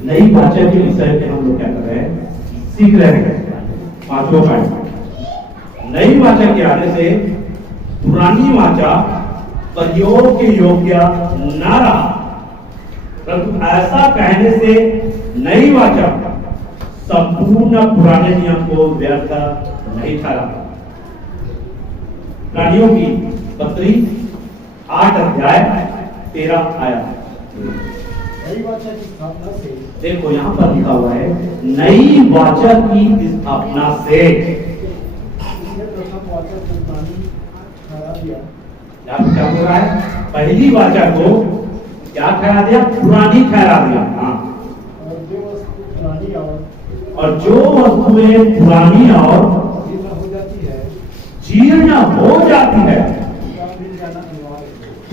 नई वाचा के विषय में हम लोग क्या कर रहे हैं, सीख रहे हैं। पांचवा पॉइंट, नई वाचा के आने से पुरानी वाचा प्रयोग के योग्य न रहा, परंतु ऐसा कहने से नई वाचा संपूर्ण पुराने नियम को व्यर्थ नहीं ठहरा। प्राणियों की पत्री 8 अध्याय 13 आया। नई वाचा की स्थापना से, देखो यहां पर लिखा हुआ है नई वाचा की स्थापना से। प्रथम वाचा को पुरानी ठहरा दिया। क्या बोल रहा है, पहली वाचा को क्या ठहरा दिया, पुरानी ठहरा दिया। हाँ, और जो वस्तु पुरानी और जो वस्तुएं पुरानी और जीर्ण हो जाती है, जीर्ण हो जाती है,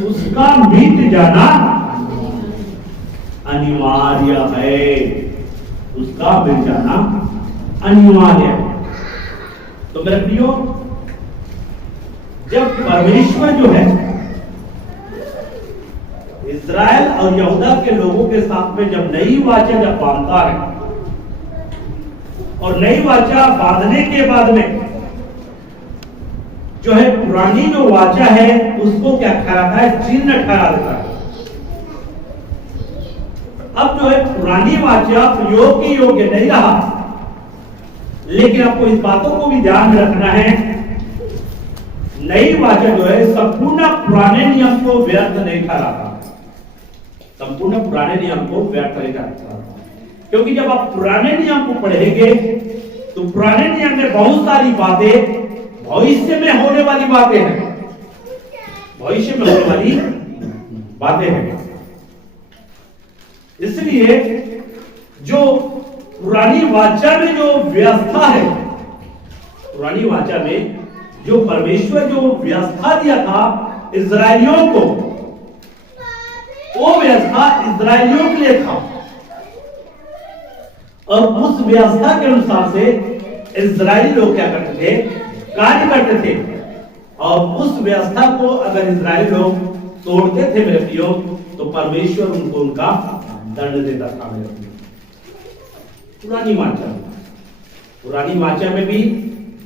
उसका मिट जाना अनिवार्य है। उसका मिट जाना अनिवार्य है। उसका मिट जाना अनिवार्य है। तो मेरे प्रियो, जब परमेश्वर जो है इस्राएल और यहूदा के लोगों के साथ में जब नई वाचा जब बांधता है, और नई वाचा बांधने के बाद में जो है पुरानी जो वाचा है उसको क्या ठहराता है, जीर्ण ठहरा देता है। अब जो है पुरानी वाचा प्रयोग के योग्य नहीं रहा, लेकिन आपको इस बातों को भी ध्यान में रखना है, नई वाचा जो है संपूर्ण पुराने नियम को व्यर्थ नहीं ठहराता। संपूर्ण पुराने नियम को व्यर्थ नहीं ठहराता, क्योंकि जब आप पुराने नियम को पढ़ेंगे तो पुराने नियम में बहुत सारी बातें भविष्य में होने वाली बातें हैं, भविष्य में होने वाली बातें हैं। इसलिए जो पुरानी वाचा में जो व्यवस्था है, पुरानी वाचा में जो परमेश्वर जो व्यवस्था दिया था इस्राएलियों को, वो व्यवस्था इस्राएलियों के लिए था, और उस व्यवस्था के अनुसार से इस्राएली लोग क्या करते थे, कार्य करते थे। और उस व्यवस्था को अगर इस्राएली लोग तोड़ते थे मेरे प्रियो, तो परमेश्वर उनको उनका दंड देता था मेरे प्रियो। पुरानी वाचा में भी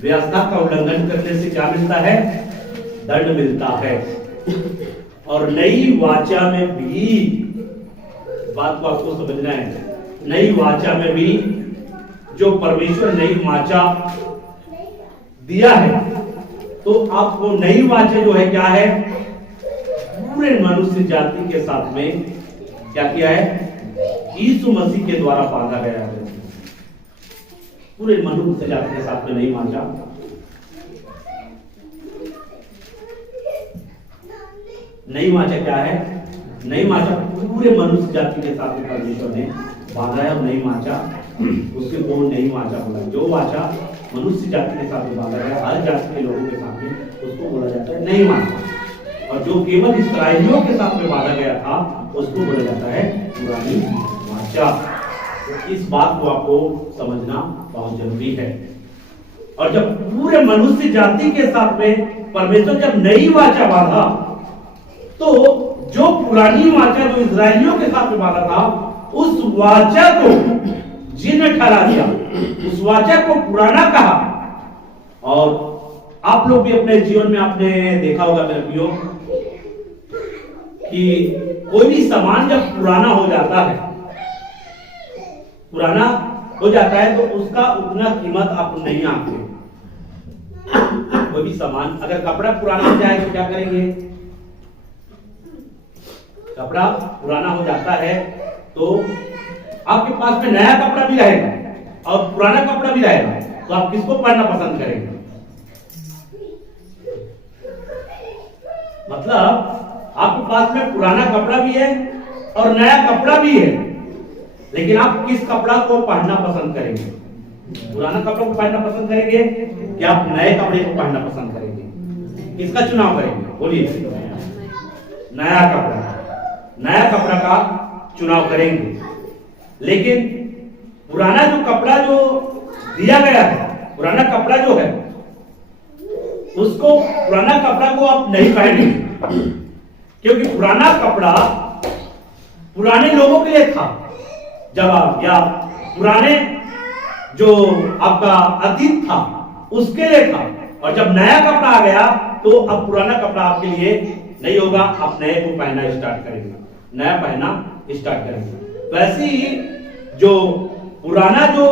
व्यवस्था का उल्लंघन करने से क्या मिलता है, दंड मिलता है। और नई वाचा में भी, बात को आपको समझना है, नई वाचा में भी जो परमेश्वर नई वाचा दिया है, तो आपको नई वाचा जो है क्या है, पूरे मनुष्य जाति के साथ में क्या किया है, यीशु मसीह के द्वारा बांधा गया है। पूरे मनुष्य जाति के साथ में नई वाचा, नई वाचा क्या है, नई वाचा पूरे मनुष्य जाति के साथ में परमेश्वर ने बांधा है। और नई वाचा उसके को नई वाचा बोला, जो वाचा मनुष्य जाति के साथ में बांधा गया, हर जाति के लोगों के साथ में, उसको बोला जाता है नई वाचा। और जो केवल इस्राएलियों के साथ में बांधा गया था, उसको बोला जाता है पुरानी वाचा। तो इस बात को आपको समझना बहुत जरूरी है। और जब पूरे मनुष्य जाति के साथ में परमेश्वर जब नई वाचा बांधा, तो जो पुरानी वाचा जो इस्राएलियों के साथ में बांधा था, उस वाचा को जीर्ण ठहरा दिया, उस वाचा को पुराना कहा। और आप लोग भी अपने जीवन में आपने देखा होगा मेरे प्रियो, कि कोई भी सामान जब पुराना हो जाता है, पुराना हो जाता है, तो उसका उतना कीमत आप नहीं आते। कोई भी सामान, अगर कपड़ा पुराना हो जाए तो क्या करेंगे, कपड़ा पुराना हो जाता है तो आपके पास में नया कपड़ा भी रहेगा और पुराना कपड़ा भी रहेगा, तो आप किसको पहनना पसंद करेंगे? मतलब आपके पास में पुराना कपड़ा भी है और नया कपड़ा भी है, लेकिन आप किस कपड़ा को पहनना पसंद करेंगे? पुराना कपड़ा को पहनना पसंद करेंगे कि आप नए कपड़े को पहनना पसंद करेंगे? किसका चुनाव करेंगे, बोलिए? नया कपड़ा का चुनाव करेंगे। लेकिन पुराना जो कपड़ा जो दिया गया है, पुराना कपड़ा जो है, उसको, पुराना कपड़ा को आप नहीं पहनेंगे, क्योंकि पुराना कपड़ा पुराने लोगों के लिए था, जब या पुराने जो आपका अतीत था उसके लिए था, और जब नया कपड़ा आ गया तो अब पुराना कपड़ा आपके लिए नहीं होगा, आप नए को पहनना स्टार्ट करेंगे, नया पहनना स्टार्ट करेंगे। वैसे ही जो पुराना जो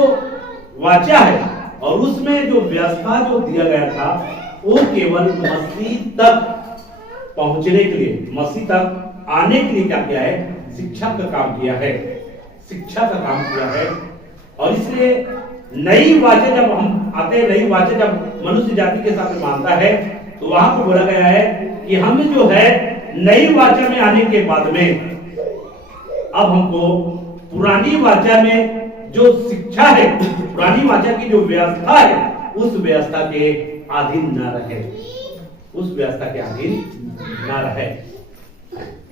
वाचा है और उसमें जो व्यवस्था जो दिया गया था वो केवल मसीह तक पहुंचने के लिए, मसीह तक आने के लिए क्या किया है, शिक्षा का काम किया है, शिक्षा का काम किया है। और इसलिए नई वाचा जब हम आते हैं, नई वाचा जब मनुष्य जाति के साथ मानता है तो वहां पर बोला गया है कि हम जो है नई वाचा में आने के बाद में अब हमको पुरानी वाचा में जो शिक्षा है, पुरानी वाचा की जो व्यवस्था है उस व्यवस्था के अधीन न रहे, उस व्यवस्था के अधीन न रहे।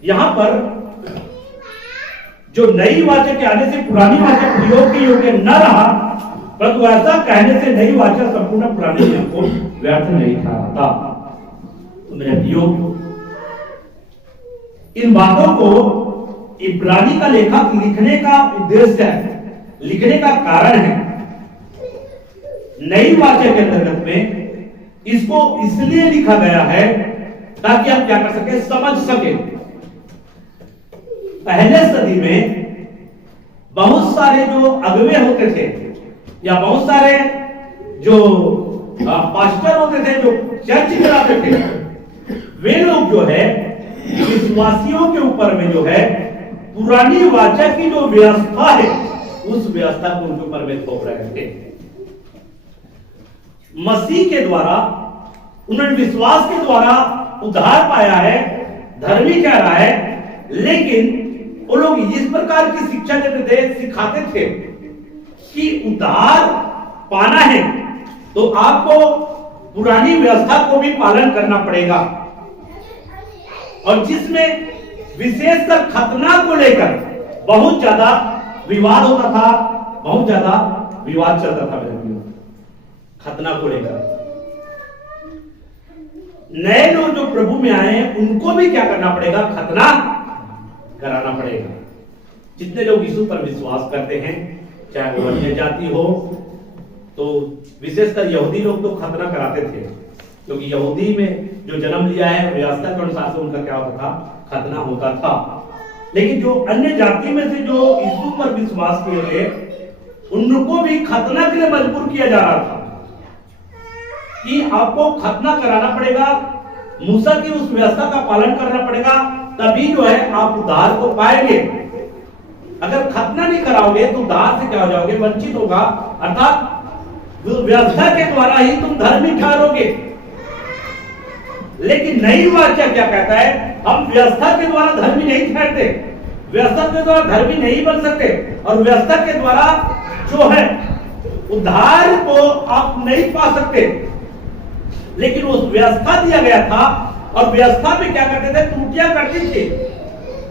यहां पर जो नई वाचा के आने से पुरानी वाचा प्रयोग के योग्य न रहा, परंतु ऐसा कहने से नई वाचा संपूर्ण पुराने नियम को व्यर्थ नहीं ठहराता। तो मेरे भाइयों, इन बातों को इब्रानी का लेखक लिखने का उद्देश्य है, लिखने का कारण है, नई वाचा के अंतर्गत में इसको इसलिए लिखा गया है ताकि आप क्या कर सके, समझ सके। पहले सदी में बहुत सारे जो अगुवे होते थे या बहुत सारे जो पास्टर होते थे जो चर्च चलाते थे, वे लोग जो है विश्वासियों के ऊपर में जो है पुरानी वाचा की जो व्यवस्था है उस व्यवस्था को उनके ऊपर में थोप रहे थे। मसीह के द्वारा उन्होंने विश्वास के द्वारा उद्धार पाया है, धर्मी कह रहा है, लेकिन वो लोग इस प्रकार की शिक्षा देते थे, सिखाते थे कि उद्धार पाना है तो आपको पुरानी व्यवस्था को भी पालन करना पड़ेगा, और जिसमें विशेषकर खतना को लेकर बहुत ज्यादा विवाद होता था, बहुत ज्यादा विवाद चलता था। खतना को लेकर नए लोग जो प्रभु में आए हैं उनको भी क्या करना पड़ेगा, खतना कराना पड़ेगा। जितने लोग यीशु पर विश्वास करते हैं, चाहे वो अन्य जाति हो, तो विशेषकर यहूदी लोग तो खतना कराते थे, क्योंकि यहूदी में जो जन्म लिया है व्यवस्था के अनुसार से उनका क्या होता था, खतना होता था। लेकिन जो अन्य जाति में से जो यीशु पर विश्वास किए थे उनको भी खतना के लिए मजबूर किया जा रहा था कि आपको खतना कराना पड़ेगा, मूसा की उस व्यवस्था का पालन करना पड़ेगा, तभी जो है आप उद्धार को पाएंगे। अगर खतना नहीं कराओगे तो उद्धार से क्या हो जाओगे, वंचित होगा, अर्थात व्यवस्था के द्वारा ही तुम धर्मी ठहरोगे। लेकिन नई वाचा क्या कहता है, हम व्यवस्था के द्वारा धर्मी नहीं ठहरते, व्यवस्था के द्वारा धर्मी नहीं बन सकते, और व्यवस्था के द्वारा जो है उद्धार को आप नहीं पा सकते। लेकिन उस व्यवस्था दिया गया था, और व्यवस्था में क्या करते थे, त्रुटियां करते थे,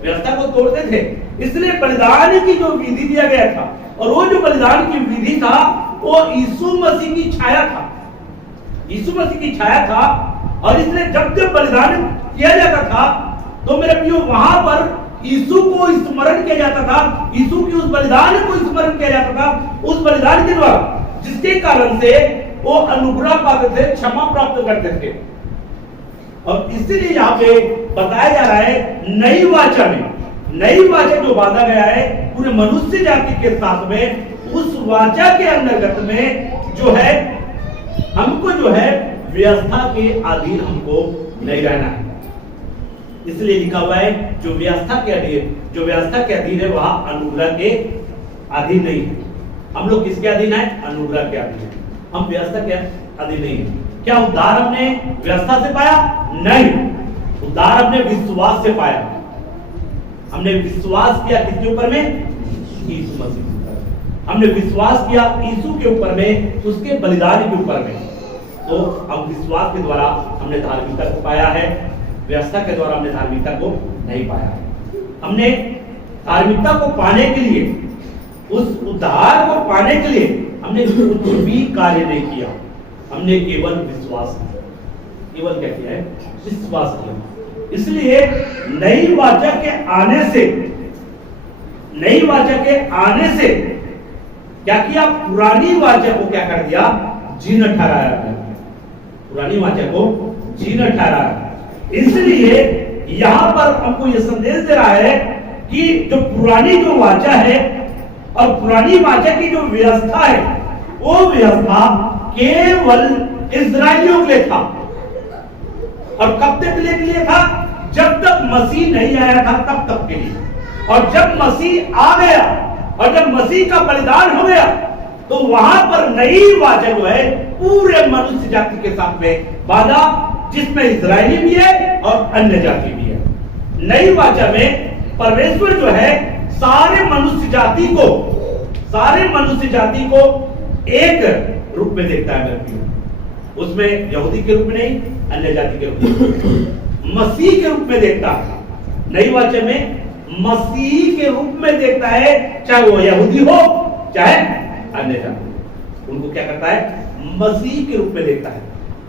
व्यवस्था को तोड़ते थे। इसलिए बलिदान की जो विधि दिया गया था, और वो जो बलिदान की विधि था वो यीशु मसीह की छाया था, यीशु मसीह की छाया था। और इसलिए जब जब बलिदान किया जाता था तो मेरे प्रियो वहां पर यीशु को स्मरण किया जाता था, यीशु की उस बलिदान को स्मरण किया जाता था, उस बलिदान के द्वारा जिसके कारण से वो अनुग्रह पाते थे, क्षमा प्राप्त करते थे। और इसीलिए यहाँ पे बताया जा रहा है नई वाचा में, नई वाचा जो बांधा गया है पूरे मनुष्य जाति के साथ में, उस वाचा के अंतर्गत में जो है हमको जो है व्यवस्था के अधीन हमको नहीं रहना है। इसलिए लिखा हुआ है जो व्यवस्था के अधीन, जो व्यवस्था के अधीन है वह अनुग्रह के अधीन नहीं है। हम लोग किसके अधीन है, अनुग्रह के अधीन है, हम व्यवस्था के अधीन नहीं है। क्या उद्धार हमने व्यवस्था से पाया? नहीं, उद्धार हमने विश्वास से पाया। हमने विश्वास किया किसके ऊपर में? यीशु मसीह के ऊपर। हमने विश्वास किया यीशु के ऊपर में, उसके बलिदान के ऊपर में। तो हम विश्वास के द्वारा हमने धार्मिकता को पाया है, व्यवस्था के द्वारा हमने धार्मिकता को नहीं पाया है। हमने धार्मिकता को पाने के लिए, उस उद्धार को पाने के लिए हमने कुछ भी कार्य नहीं किया, हमने केवल विश्वास किया। केवल क्या किया है? विश्वास किया। इसलिए नई वाचा के आने से नई वाचा के आने से क्या किया, पुरानी वाचा को क्या कर दिया, जीर्ण ठहराया। पुरानी वाचा को जीर्ण ठहराया। इसलिए यहां पर हमको यह संदेश दे रहा है कि जो पुरानी जो वाचा है और पुरानी वाचा की जो व्यवस्था है, वो व्यवस्था केवल इस्राएलियों के लिए था। और कब तक के लिए था, जब तक मसीह नहीं आया था तब तक के लिए। और जब मसीह आ गया और जब मसीह का बलिदान हो गया तो वहां पर नई वाचा जो है पूरे मनुष्य जाति के साथ में वादा, जिसमें इस्राएली भी है और अन्य जाति भी है। नई वाचा में परमेश्वर जो है सारे मनुष्य जाति को एक रूप में देखता है। उसमें यहूदी के रूप में नहीं, अन्य जाति के रूप में, मसीह के रूप में देखता है। नई वाचा में मसीह के रूप में देखता है, चाहे वो यहूदी हो चाहे अन्य जाति, उनको क्या करता है, मसीह के रूप में देखता है।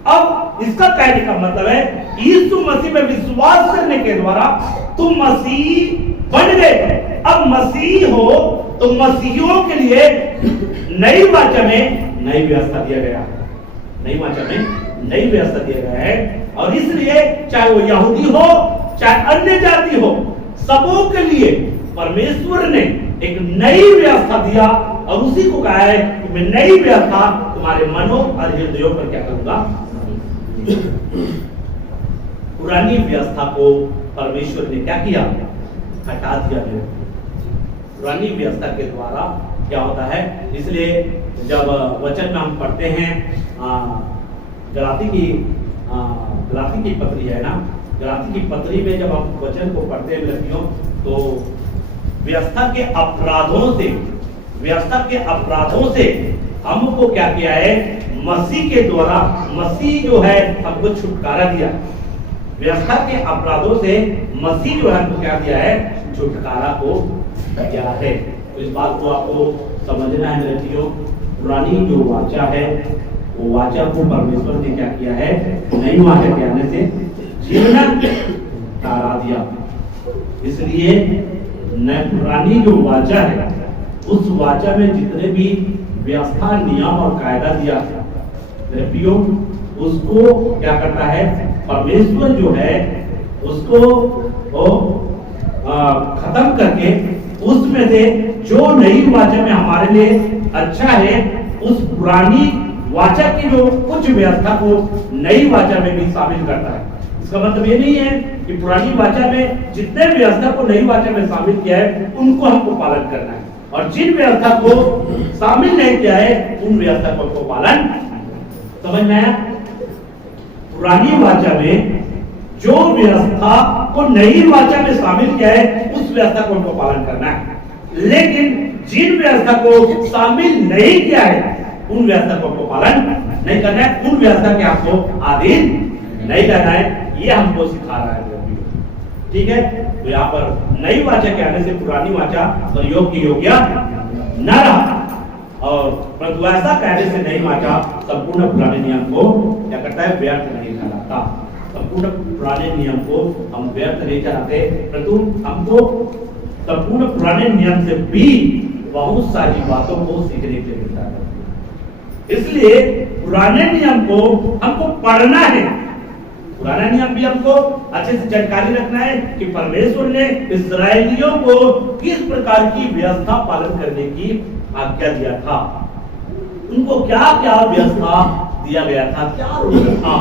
अब इसका कहने का मतलब है, यीशु मसीह में विश्वास करने के द्वारा तुम मसीह बन गए। अब मसीह हो तो मसीहियों के लिए नई वाचा में नई व्यवस्था दिया गया है। नई वाचा में नई व्यवस्था दिया गया है। और इसलिए चाहे वो यहूदी हो चाहे अन्य जाति हो, सबों के लिए परमेश्वर ने एक नई व्यवस्था दिया। और उसी को कहा है कि मैं नई व्यवस्था तुम्हारे मनों और हृदयों पर क्या करूंगा। पुरानी व्यवस्था को परमेश्वर ने क्या किया, हटा दिया। पुरानी व्यवस्था के द्वारा क्या होता है, इसलिए जब वचन में हम पढ़ते हैं गलाती की पत्री है ना, गलाती की पत्री में जब हम वचन को पढ़ते हैं लड़कियों, तो व्यवस्था के अपराधों से हमको क्या किया है, मसीह के द्वारा, मसीह जो है हमको छुटकारा दिया। व्यवस्था के अपराधों से मसीह जो है हमको क्या दिया है, छुटकारा को दिया है। तो इस बात को आपको समझना है लड़कियों। पुरानी जो वाचा है वो वाचा को परमेश्वर ने क्या किया है, नई वाचा के आने से जीर्ण ठहरा दिया। इसलिए पुरानी जो वाचा है, उस वाचा में जितने भी व्यवस्था, नियम और कायदा दिया था, उसको क्या करता है, परमेश्वर जो है उसको खत्म करके उसमें से जो नई वाचा में हमारे लिए अच्छा है, उस पुरानी वाचा की जो कुछ व्यवस्था को नई वाचा में भी शामिल करता है। इसका मतलब ये नहीं है कि पुरानी वाचा में जितने व्यवस्था को नई वाचा में शामिल किया है उनको हमको पालन करना है, और जिन व्यवस्था को शामिल नहीं किया है उन व्यवस्था को हमको पालन। समझ में आया? पुरानी वाचा में जो व्यवस्था को नई वाचा में शामिल किया है उस व्यवस्था को हमको पालन करना है, लेकिन जिन व्यवस्था को शामिल नहीं किया है उन व्यवस्था को हमको पालन नहीं करना है, उन व्यवस्था के आपको अधीन नहीं करना है। ये हमको सिखा रहा है। ठीक है, तो यहाँ पर नई वाचा के आने से पुरानी वाचा प्रयोग की योग्य न रहा, और परंतु ऐसा कहने से नई वाचा संपूर्ण पुराने नियम को क्या करता है, व्यर्थ नहीं ठहराता। संपूर्ण पुराने नियम को हम व्यर्थ नहीं ठहराते, परंतु हमको संपूर्ण पुराने नियम से भी बहुत सारी बातों को सीखने के लिए मिलता है। इसलिए पुराने नियम को हमको पढ़ना है। पुराना नियम भी हमको अच्छे से जानकारी रखना है कि परमेश्वर ने इस्राएलियों को किस प्रकार की व्यवस्था पालन करने की आज्ञा दिया था, उनको क्या क्या व्यवस्था दिया गया था, क्या रूल था।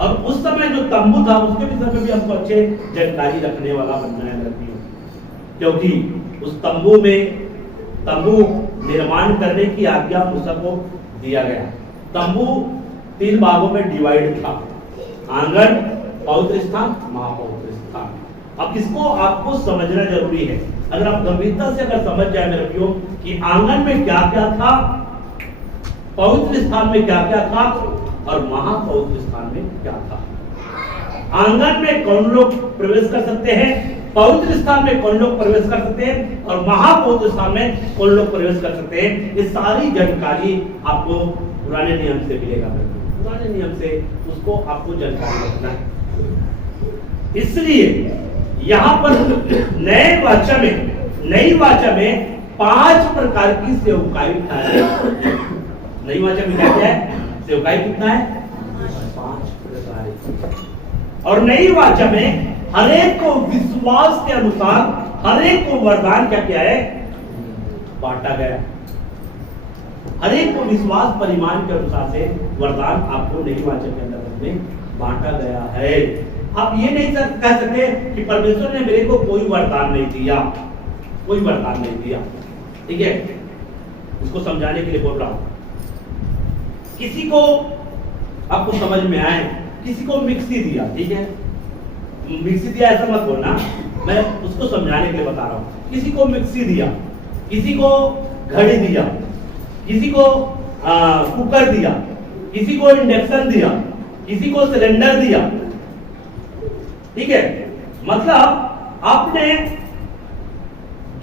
और उस समय जो तंबू था उसके विषय में भी हमको अच्छे जानकारी रखने वाला बनना है लड़कियों, क्योंकि उस तंबू में तंबू निर्माण करने की आज्ञा मूसा को दिया गया। तंबू 3 भागों में डिवाइड था, आंगन, पवित्र स्थान, महापवित्र स्थान। अब इसको आपको समझना जरूरी है। अगर आप गंभीरता से अगर समझ जाए मेरे भाइयों कि आंगन में क्या क्या था, पवित्र स्थान में क्या क्या था और महापवित्र स्थान में क्या था। आंगन में कौन लोग प्रवेश कर सकते हैं, पवित्र स्थान में कौन लोग प्रवेश कर सकते हैं और महापवित्र स्थान में कौन लोग प्रवेश कर सकते हैं, ये सारी जानकारी आपको पुराने नियम से मिलेगा। पुराने नियम से उसको आपको जानकारी रखना है। इसलिए यहां पर नए वाचा में नई वाचा में 5 प्रकार की सेवकाई है। नई वाचा में क्या क्या है? सेवकाई कितना है? 5 प्रकार की। और नई वाचा में हरेक को विश्वास के अनुसार हरेक को वरदान क्या क्या है? बांटा गया। हरेक को विश्वास परिमाण के अनुसार से वरदान आपको नई वाचा के अंदर में बांटा गया है। आप ये नहीं कह सकते कि परमेश्वर ने मेरे को कोई वरदान नहीं दिया, कोई वरदान नहीं दिया। ठीक है, इसको समझाने के लिए बोल रहा हूं। किसी को आपको समझ में आए, किसी को मिक्सी दिया, ठीक है, मिक्सी दिया ऐसा मत बोलना, मैं उसको समझाने के लिए बता रहा हूं। किसी को मिक्सी दिया, किसी को घड़ी दिया, किसी को कुकर दिया, किसी को इंडक्शन दिया, किसी को सिलेंडर दिया। ठीक है, मतलब आपने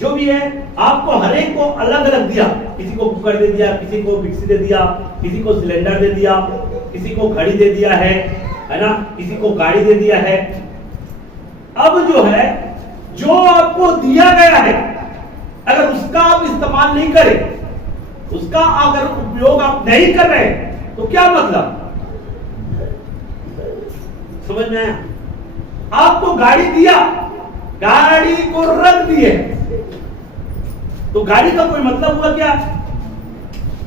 जो भी है आपको हरेक को अलग अलग दिया। किसी को कुकर दे दिया, किसी को मिक्सी दे दिया, किसी को सिलेंडर दे दिया, किसी को घड़ी दे दिया है ना, किसी को गाड़ी दे दिया है। अब जो है, जो आपको दिया गया है, अगर उसका आप इस्तेमाल नहीं करें, उसका अगर उपयोग आप नहीं कर रहे, तो क्या मतलब? समझ में आया? आपको गाड़ी दिया, गाड़ी को रख दिए, तो गाड़ी का कोई मतलब हुआ क्या?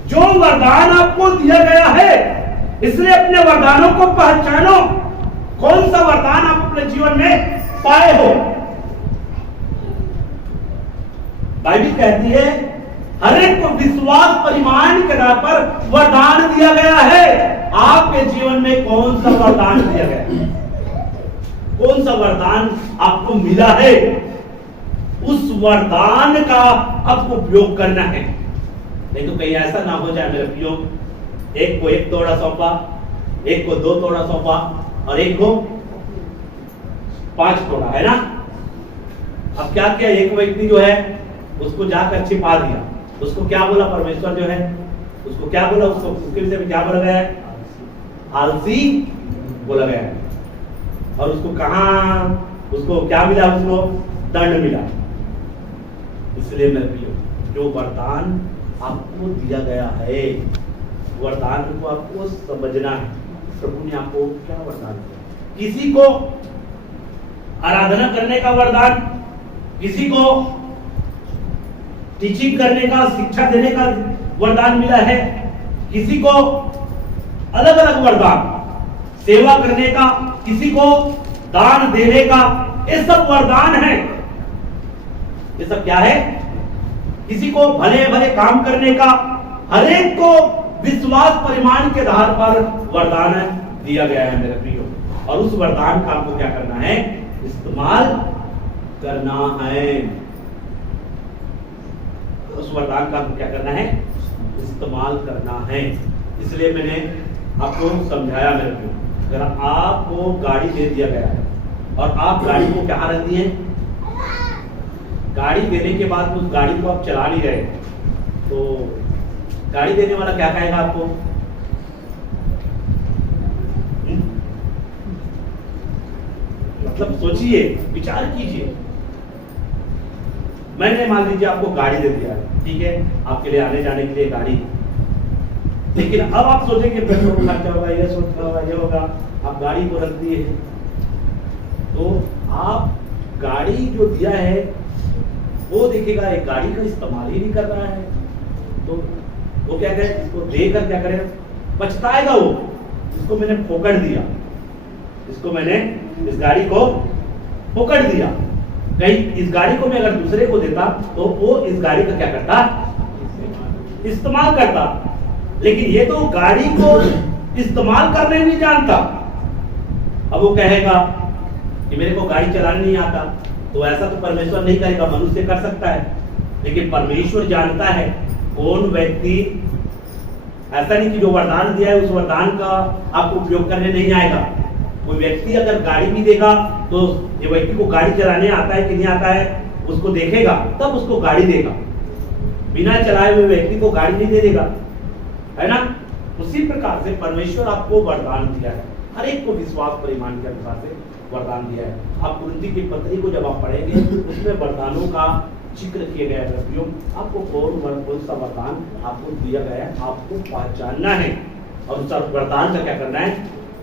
जो वरदान आपको दिया गया है, इसलिए अपने वरदानों को पहचानो। कौन सा वरदान आप अपने जीवन में पाए हो? बाइबल कहती है हर एक को विश्वास परिमाण के आधार पर वरदान दिया गया है। आपके जीवन में कौन सा वरदान दिया गया है? कौन सा वरदान आपको मिला है? उस वरदान का आपको उपयोग करना है। नहीं तो कहीं ऐसा ना हो जाए मेरे प्रियो, एक को 1 तोड़ा सौंपा, एक को 2 तोड़ा सौंपा और एक को 5 तोड़ा, है ना। अब क्या किया, एक व्यक्ति जो है उसको जाकर छिपा दिया। उसको क्या बोला परमेश्वर जो है, उसको क्या बोला, उसको उसके विषय में क्या बोला गया है? आलसी बोला गया है। और उसको कहां, उसको क्या मिला? उसको दंड मिला। इसलिए मेरे प्रियो, जो वरदान आपको दिया गया है, वरदान को आपको समझना है। प्रभु ने आपको क्या वरदान दिया? किसी को आराधना करने का वरदान, किसी को टीचिंग करने का, शिक्षा देने का वरदान मिला है, किसी को अलग अलग वरदान, सेवा करने का, किसी को दान देने का। ये सब वरदान है। ये सब क्या है? किसी को भले भले काम करने का। हर एक को विश्वास परिमाण के आधार पर वरदान दिया गया है मेरे प्रियो। और उस वरदान का आपको क्या करना है? इस्तेमाल करना है। उस वरदान का आपको क्या करना है? इस्तेमाल करना है। इसलिए मैंने आपको समझाया मेरे प्रियो, अगर आपको गाड़ी दे दिया गया है और आप गाड़ी को क्या रख दिए, गाड़ी देने के बाद उस गाड़ी को आप चला नहीं रहे, तो गाड़ी देने वाला क्या कहेगा आपको? मतलब सोचिए, विचार कीजिए। मैंने मान लीजिए आपको गाड़ी दे दिया, ठीक है, आपके लिए आने जाने के लिए गाड़ी, लेकिन अब आप सोचेंगे पेट्रोल खर्चा होगा, ये होगा, ये होगा, आप गाड़ी को रख दिए, तो आप गाड़ी जो दिया है वो देखेगा एक गाड़ी का इस्तेमाल ही नहीं कर रहा है, तो वो क्या करे, इसको देकर क्या करेगा? पछताएगा वो, इसको मैंने फोकट दिया, इसको मैंने इस गाड़ी को फोकट दिया। कहीं इस गाड़ी को मैं अगर दूसरे को देता तो वो इस गाड़ी का क्या करता? इस्तेमाल करता। लेकिन ये तो गाड़ी को इस्तेमाल करने नहीं जानता। अब वो कहेगा कि मेरे को गाड़ी चलाने नहीं आता, तो ऐसा तो परमेश्वर नहीं करेगा, मनुष्य कर सकता है। लेकिन परमेश्वर जानता है कौन व्यक्ति, ऐसा नहीं कि जो वरदान दिया है उस वरदान का आपको उपयोग करने नहीं आएगा। कोई व्यक्ति अगर गाड़ी भी देगा तो ये व्यक्ति को गाड़ी चलाने आता है कि नहीं आता है उसको देखेगा, तब उसको गाड़ी देगा। बिना चलाए हुए व्यक्ति को गाड़ी नहीं दे देगा, है ना। उसी प्रकार से परमेश्वर आपको वरदान दिया है, हर एक को विश्वास परिमाण के अनुसार से वरदान दिया है। आप कुरिन्थी की पत्री को जब आप पढ़ेंगे उसमें वरदानों का जिक्र किए गए व्यक्तियों, आपको कौन सा वरदान आपको दिया गया है, आपको पहचानना है और उस वरदान का क्या करना है,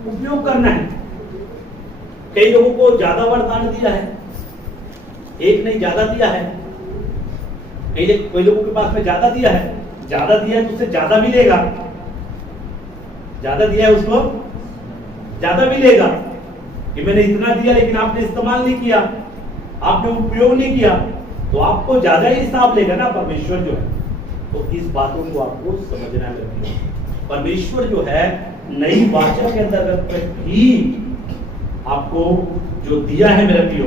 उपयोग करना है। कई लोगों को ज्यादा वरदान दिया है, एक नहीं ज्यादा दिया है। कई लोगों के पास में ज्यादा दिया है तो उससे ज्यादा मिलेगा, ज्यादा दिया है उसको ज्यादा मिलेगा। कि मैंने इतना दिया लेकिन आपने इस्तेमाल नहीं किया, आपने उपयोग नहीं किया, तो आपको ज्यादा ही हिसाब लेगा ना परमेश्वर जो है। तो इस बातों को आपको समझना है। परमेश्वर जो है नई वाचा के अंतर्गत ही आपको जो दिया है मेरे प्रियो,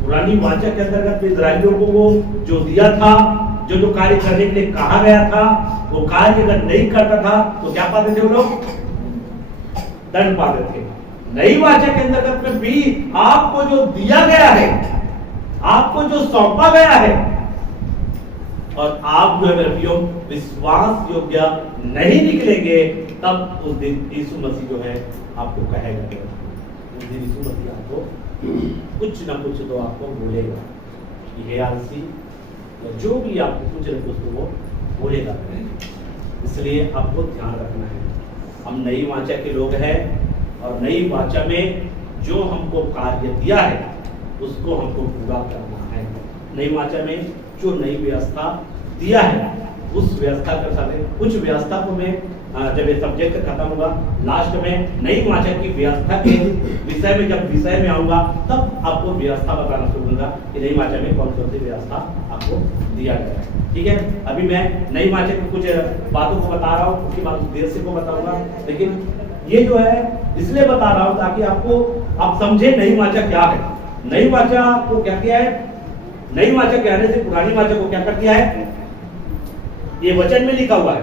पुरानी वाचा के अंतर्गत इस्राएलियों को जो दिया था, जो कार्य करने के लिए कहा गया था, वो कार्य अगर नहीं करता था तो क्या पाते थे वो लोग, दंड पाते थे। नई वाचा के अंतर्गत में भी आपको जो दिया गया है, आपको जो सौंपा गया है, और आप जो है मेरे प्रियो विश्वास योग्य नहीं निकलेंगे, तब उस दिन यीशु मसीह जो है आपको कहेगा, उस दिन यीशु मसीह आपको कुछ ना कुछ तो आपको बोलेगा, ये आलसी या जो भी आपको कुछ ना कुछ तो वो बोलेगा। इसलिए आपको ध्यान रखना है, हम नई वाचा के लोग हैं और नई वाचा में जो हमको कार्य दिया है उसको हमको पूरा करना है। नई वाचा में जो नई व्यवस्था दिया है उस व्यवस्था के साथ कुछ व्यवस्था को मैं जब ये सब्जेक्ट खत्म होगा लास्ट में नई वाचा की व्यवस्था के विषय में जब विषय में आऊंगा तब आपको व्यवस्था बताना शुरू करूंगा कि नई वाचा में कौन कौन सी व्यवस्था आपको दिया गया है। ठीक है, अभी मैं नई वाचा की कुछ बातों को बता रहा हूँ, उसके बाद उद्देश्य को बताऊंगा, लेकिन ये जो है इसलिए बता रहा हूँ ताकि आपको आप समझे नई वाचा क्या है। नई वाचा को क्या किया है, नई वाचा के आने से पुरानी वाचा को क्या कर दिया है, ये वचन में लिखा हुआ है,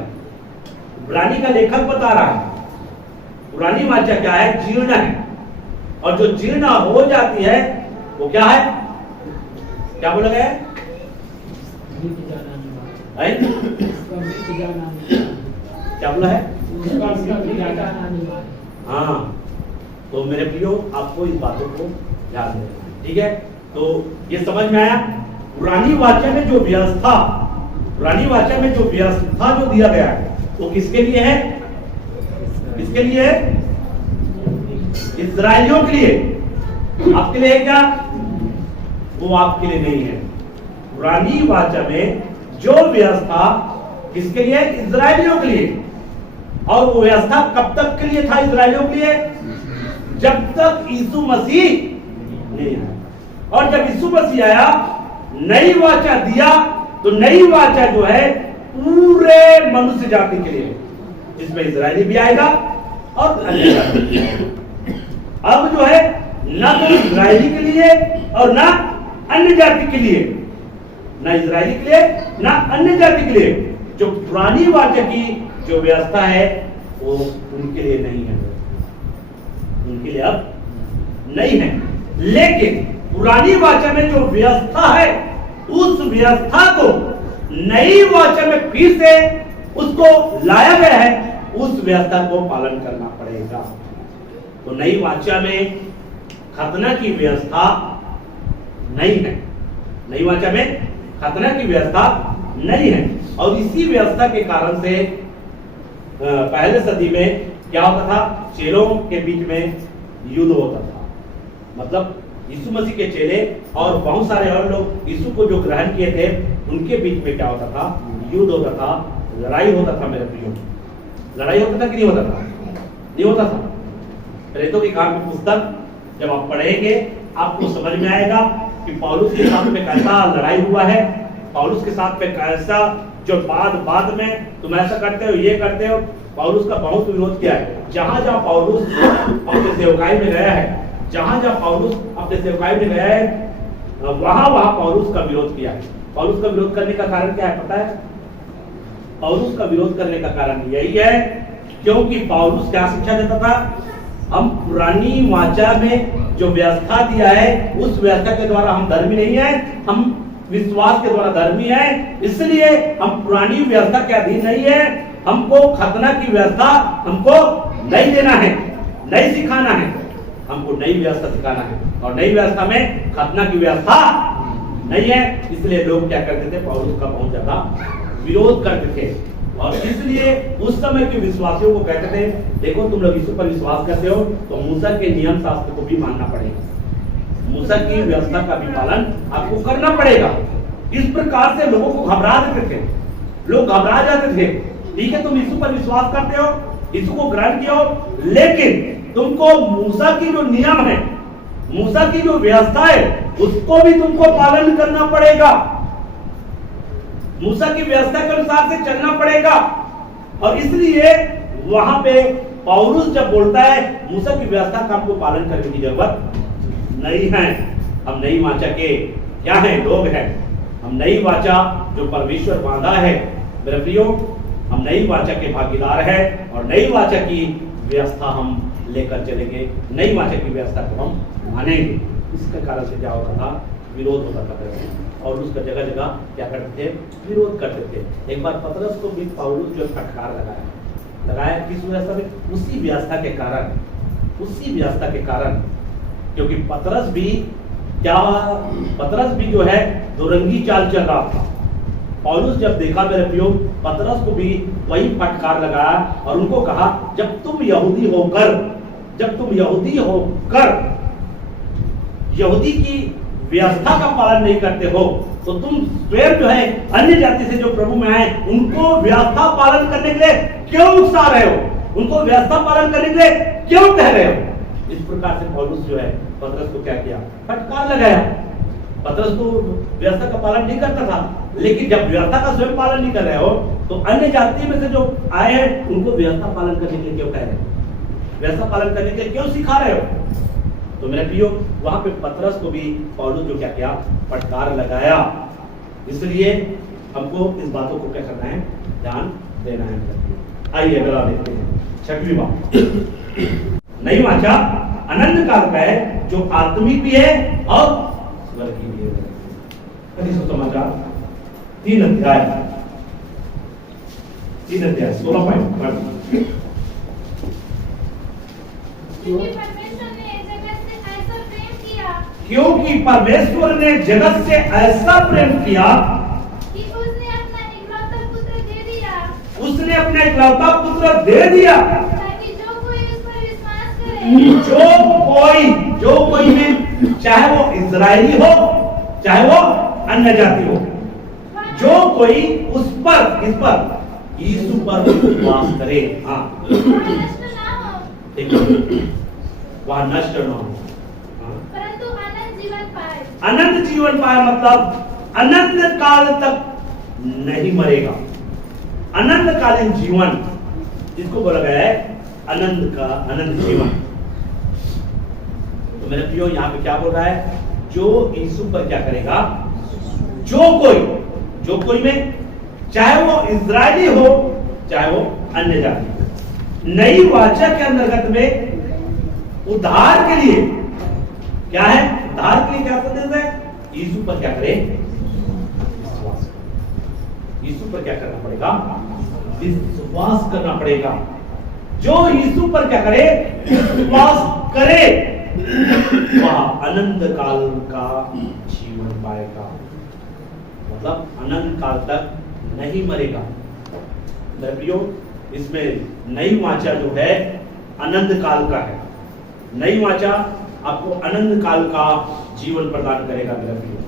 पुरानी का लेखक बता रहा है। पुरानी वाचा क्या है, जीर्ण है, और जो जीर्ण हो जाती है वो क्या है, क्या बोला गया है, क्या बोला है, हाँ। तो मेरे प्रियो आपको इस बातों को ध्यान देना, ठीक है। तो ये समझ में आया, पुरानी वाचा में जो व्यवस्था, पुरानी वाचा में जो व्यवस्था जो दिया गया है वो किसके लिए है, किसके लिए है, इस्राएलियों के लिए। आपके लिए है क्या, वो आपके लिए नहीं है। पुरानी वाचा में जो व्यवस्था किसके लिए, इस्राएलियों के लिए। और वो व्यवस्था कब तक के लिए था इस्राएलियों के लिए, जब तक यीशु मसीह नहीं आया। और जब यीशु मसीह आया, नई वाचा दिया, तो नई वाचा जो है पूरे मनुष्य जाति के लिए, जिसमें इस्राएली भी आएगा और अन्य जाति भी आएगा। अब जो है ना तो इस्राएली के लिए और ना अन्य जाति के लिए, ना इस्राएली के लिए ना अन्य जाति के लिए। जो पुरानी वाचा की जो व्यवस्था है वो उनके लिए नहीं है, उनके लिए अब नहीं है। लेकिन पुरानी वाचा में जो व्यवस्था है उस व्यवस्था को नई वाचा में फिर से उसको लाया गया है, उस व्यवस्था को पालन करना पड़ेगा। तो नई वाचा में खतना की व्यवस्था नहीं है, नई वाचा में खतना की व्यवस्था नहीं है। और इसी व्यवस्था के कारण से पहले सदी में क्या होता था, चेलों के बीच में युद्ध होता था। मतलब यीशु मसीह के चेले और बहुत सारे और लोग यीशु को जो ग्रहण किए थे उनके बीच में क्या होता था, युद्ध होता था, लड़ाई होता था। मेरे प्रियो, लड़ाई होता था कि नहीं होता था, नहीं होता था। प्रेरितों की काम की पुस्तक जब आप पढ़ेंगे आपको समझ में आएगा कि पौलुस के साथ में कैसा लड़ाई हुआ है, पौलुस के साथ में कैसा जो बाद में तुम ऐसा करते हो, ये करते हो। पौलुस का बहुत विरोध किया है। जहां जहां पौलुस अपने सेवकाई में गया है, जहां जहां पौलुस अपने सेवकाई में गया है, वहां पौलुस का विरोध किया है। पौलुस का विरोध करने का कारण क्या है पता है? पौलुस का विरोध करने का कारण यही है क्योंकि पौलुस क्या शिक्षा देता था, हम पुरानी वाचा में जो व्यवस्था दिया है उस व्यवस्था के द्वारा हम धर्मी नहीं है, हम विश्वास के द्वारा धर्मी है। इसलिए हम पुरानी व्यवस्था के अधीन नहीं है। हमको खतना की व्यवस्था हमको नहीं देना है, नहीं सिखाना है, हमको नई व्यवस्था सिखाना है। और नई व्यवस्था में खतना की व्यवस्था नहीं है, इसलिए लोग क्या करते थे, पौलुस का बहुत ज्यादा विरोध करते थे। और इसलिए उस समय के विश्वासियों को कहते थे, देखो तुम लोग यीशु पर विश्वास करते हो तो मूसा के नियम शास्त्र को भी मानना पड़ेगा, मूसा की व्यवस्था का भी पालन आपको करना पड़ेगा। इस प्रकार से लोगों को घबरा देते थे, लोग घबरा जाते थे। ठीक है, तुम यीशु पर विश्वास करते हो, यीशु को ग्रहण किया हो, लेकिन तुमको मूसा की जो नियम है, मूसा की जो व्यवस्था है, उसको भी तुमको पालन करना पड़ेगा, मूसा की व्यवस्था के अनुसार से चलना पड़ेगा। और इसलिए वहां पे पौलुस जब बोलता है मूसा की व्यवस्था का हमको पालन करने की जरूरत नहीं है, हम नई वाचा के क्या है, लोग हैं, हम नई वाचा जो परमेश्वर बांधा है, मेरे प्रियो, हम नई वाचा के भागीदार हैं और नई वाचा की व्यवस्था हम लेकर चलेंगे, नई वाचा की व्यवस्था को हम मानेंगे। इसके कारण से क्या होता था, विरोध होता था और उसका जगह जगह क्या करते थे, विरोध करते थे। एक बार पतरस को भी पौलुस जो फटकार लगाया किस व्यवस्था में, उसी व्यवस्था के कारण, उसी व्यवस्था के कारण, क्योंकि पतरस भी जो है दुरंगी चाल चल रहा था। पौलुस जब देखा मेरे प्रियो, पतरस को भी वही फटकार लगाया और उनको कहा, जब तुम यहूदी होकर यहूदी की व्यवस्था का पालन नहीं करते हो, तो तुम स्वयं जो है अन्य जाति से जो प्रभु में आए उनको व्यवस्था पालन करने के लिए क्यों उकसा रहे हो, उनको व्यवस्था पालन करने के लिए क्यों कह रहे हो। इस प्रकार से पौलुस जो है पतरस को क्या किया, फटकार लगाया। पतरस तो व्यवस्था का पालन नहीं करता था, लेकिन जब व्यवस्था का स्वयं पालन नहीं कर रहे हो तो अन्य जाति में से जो आए हैं उनको व्यवस्था पालन करने के लिए क्यों कह रहे हो, व्यवस्था पालन करने के लिए क्यों सिखा रहे हो। तो मेरे प्रियो, वहां पे पतरस को भी पौलुस जो क्या किया, फटकार लगाया। इसलिए हमको इस बातों को क्या करना है, ध्यान देना है। आइए अगला देखते हैं, 6वीं बात। नई वाचा अनंत काल का है, जो आत्मिक भी है और स्वर्गीय भी है। समाचार 3 अध्याय 16 पॉइंट। क्योंकि परमेश्वर ने जगत से ऐसा प्रेम किया कि उसने अपना इकलौता पुत्र दे दिया, उसने अपना इकलौता पुत्र दे दिया, ताकि जो कोई उस पर विश्वास करे, जो कोई में, चाहे वो इजरायली हो चाहे वो अन्य जाति हो, जो कोई उस पर, इस पर, यीशु पर विश्वास करे, हाँ, वह नष्ट ना हो, ठीक है, वह नष्ट ना हो, परंतु अनंत जीवन पाए। अनंत जीवन पाए मतलब अनंत काल तक नहीं मरेगा। अनंत कालीन जीवन जिसको बोला गया है अनंत जीवन। तो मेरे प्रियो, यहाँ पे क्या बोल रहा है, जो यीशु पर क्या करेगा, जो कोई में, चाहे वो इजरायली हो चाहे वो अन्य जाति, नई वाचा के अंतर्गत में उद्धार के लिए क्या है, उद्धार के लिए क्या संदेश है, यीशु पर क्या करे, विश्वास। यीशु पर क्या करना पड़ेगा, विश्वास करना पड़ेगा। जो यीशु पर क्या करे, विश्वास करे, वह अनंत काल का जीवन पाएगा, मतलब अनंत काल तक नहीं मरेगा। प्रियो, इसमें नई वाचा जो है अनंत काल का है। नई वाचा आपको अनंत काल का जीवन प्रदान करेगा मेरा प्रियो।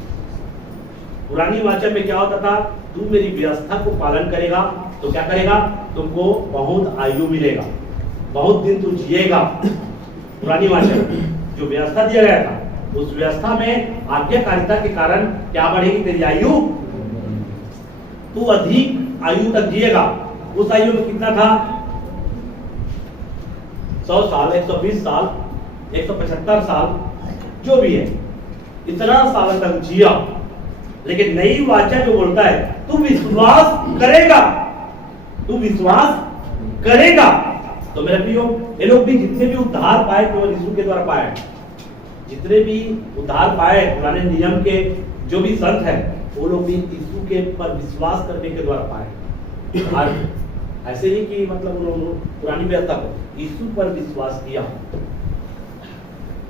पुरानी वाचा में क्या होता था, तू मेरी व्यवस्था को पालन करेगा तो क्या करेगा, तुमको बहुत आयु मिलेगा, बहुत दिन तू जिएगा। पुरानी वाचा जो व्यवस्था दिया गया था, उस व्यवस्था में आज्ञाकारिता के कारण क्या बढ़ेगी तेरी आयु, तू अधिक आयु तक जिएगा। उस आयु में कितना था, 100 साल, 120 साल, 175 साल, जो भी है, इतना साल तक जिया। लेकिन नई वाचा जो बोलता है, तू विश्वास करेगा, तू विश्वास करेगा। तो मेरे प्रियो, ये लोग भी जितने भी उद्धार पाए केवल यीशु के द्वारा पाए, जितने भी उद्धार पाए पुराने नियम के जो भी संत है, वो लोग भी यीशु के पर विश्वास करने के द्वारा पाए। ऐसे ही कि मतलब उन्होंने पुरानी व्यवस्था को यीशु पर विश्वास किया।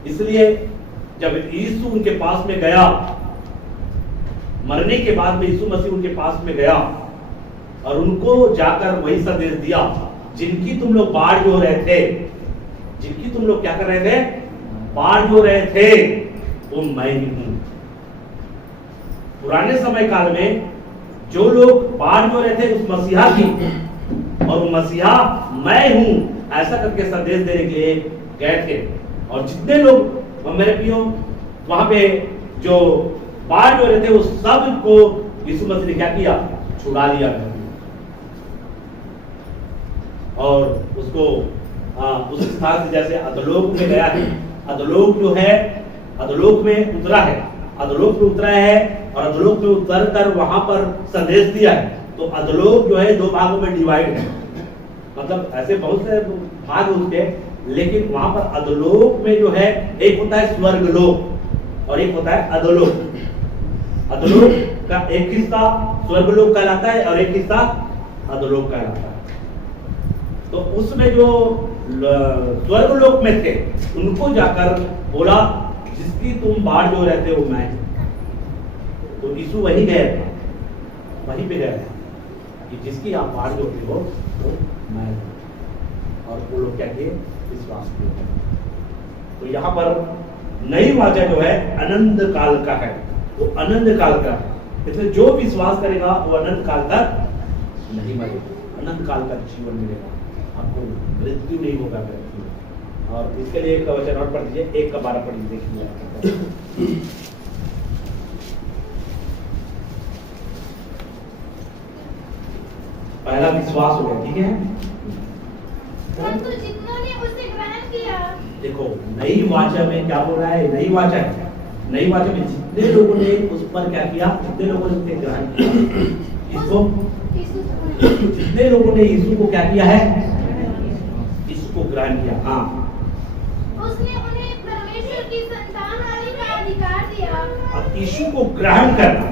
इसलिए जब यीशु उनके पास में गया मरने के बाद में यीशु मसीह उनके पास में गया और उनको जाकर वही संदेश दिया, जिनकी तुम लोग बाढ़ जो रहे थे, जिनकी तुम लोग क्या कर रहे थे, बाढ़ जो रहे थे, वो मैं ही हूं। पुराने समय काल में जो लोग बाढ़ जो रहे थे उस मसीहा की, और वो मसीहा मैं हूं, ऐसा करके संदेश देने के लिए गए थे। और जितने लोग मेरे प्रियो वहां पे जो बाढ़ जो रहे थे, उस सब को यीशु मसीह ने क्या किया, छुड़ा लिया और उसको उस स्थान से जैसे अधोलोक में गया है, अधोलोक जो है अधोलोक में उतरा है, अधोलोक में उतरा है और अधोलोक में उतर कर वहां पर संदेश दिया है। तो अधोलोक जो है दो भागों में डिवाइड है, मतलब ऐसे बहुत से भाग उसके, लेकिन वहां पर अधोलोक में जो है एक होता है स्वर्गलोक और एक होता है अधोलोक। अधोलोक का एक हिस्सा स्वर्गलोक कहलाता है और एक हिस्सा अधोलोक कहलाता है। तो उसमें जो स्वर्गलोक में थे उनको जाकर बोला, जिसकी तुम बाढ़ जो रहते हो मैं। तो यीशु वही गया था, वहीं पे गया था कि जिसकी आप बाढ़ जो होती हो वो मैं। और वो लोग क्या किए, विश्वास किए। तो यहाँ पर नई वाचा जो है अनंत काल का है, वो अनंत काल का है। इसलिए जो विश्वास करेगा वो अनंत काल तक नहीं मरेगा, अनंत काल का जीवन मिलेगा, आपको मृत्यु नहीं होगा। और इसके लिए एक वचन और पढ़ दीजिए, 1:12 पढ़ दीजिए। पहला विश्वास हो गया, ठीक है। परंतु जितनों ने उसे ग्रहण किया, देखो नई वाचा में क्या बोल रहा है, नई वाचा है, नई वाचा में जितने लोगों ने उस पर क्या किया, जितने लोगों ने उसे ग्रहण किया, इसको जितने लोगों ने यीशु को क्या किया है, यीशु को ग्रहण किया, हाँ, उसने उन्हें परमेश्वर की संतान होने का अधिकार दिया। अब यीशु को ग्रहण करना,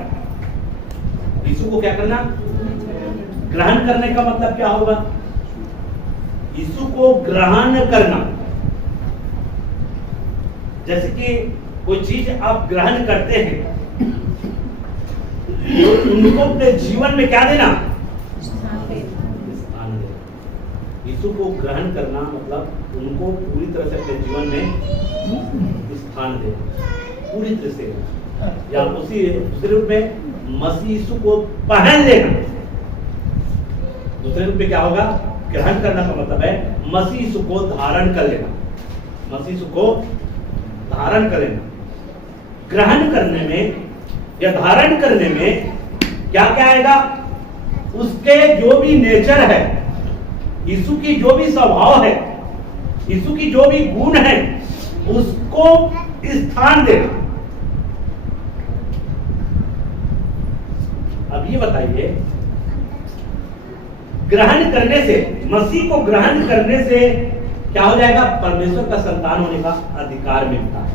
यीशु को क्या करना, ग्रहण करने का मतलब क्या होगा, यीशु को ग्रहण करना। जैसे कि कोई चीज आप ग्रहण करते हैं तो उनको अपने जीवन में क्या देना, स्थान देना। यीशु को ग्रहण करना मतलब उनको पूरी तरह से अपने जीवन में स्थान देना, पूरी तरह से, या उसी दूसरे रूप में मसीह यीशु को पहन लेना। दूसरे रूप में क्या होगा, ग्रहण करना का मतलब है मसीह यीशु को धारण कर लेना, मसीह यीशु को धारण कर लेना। ग्रहण करने में या धारण करने में क्या क्या आएगा, उसके जो भी नेचर है, यीशु की जो भी स्वभाव है, यीशु की जो भी गुण है, उसको स्थान देना। अब ये बताइए, ग्रहण करने से, मसीह को ग्रहण करने से क्या हो जाएगा, परमेश्वर का संतान होने का अधिकार मिलता है,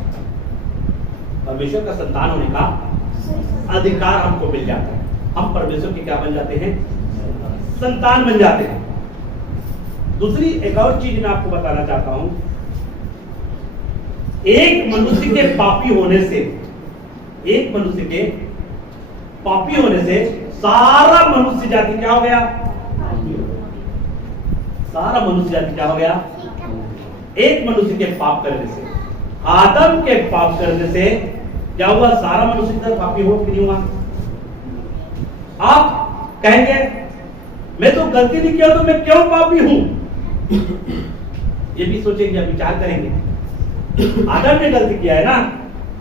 परमेश्वर का संतान होने का अधिकार हमको मिल जाता है। हम परमेश्वर के क्या बन जाते हैं, संतान बन जाते हैं। दूसरी एक और चीज मैं आपको बताना चाहता हूं, एक मनुष्य के पापी होने से, एक मनुष्य के पापी होने से सारा मनुष्य जाति क्या हो गया, सारा मनुष्य जाति क्या हो गया, एक मनुष्य के पाप करने से, आदम के पाप करने से क्या हुआ, सारा मनुष्य इधर पापी हो कि नहीं हुआ। आप कहेंगे मैं तो गलती नहीं किया तो मैं क्यों पापी हूं, ये भी सोचेंगे, विचार करेंगे। आदम ने गलती किया है ना,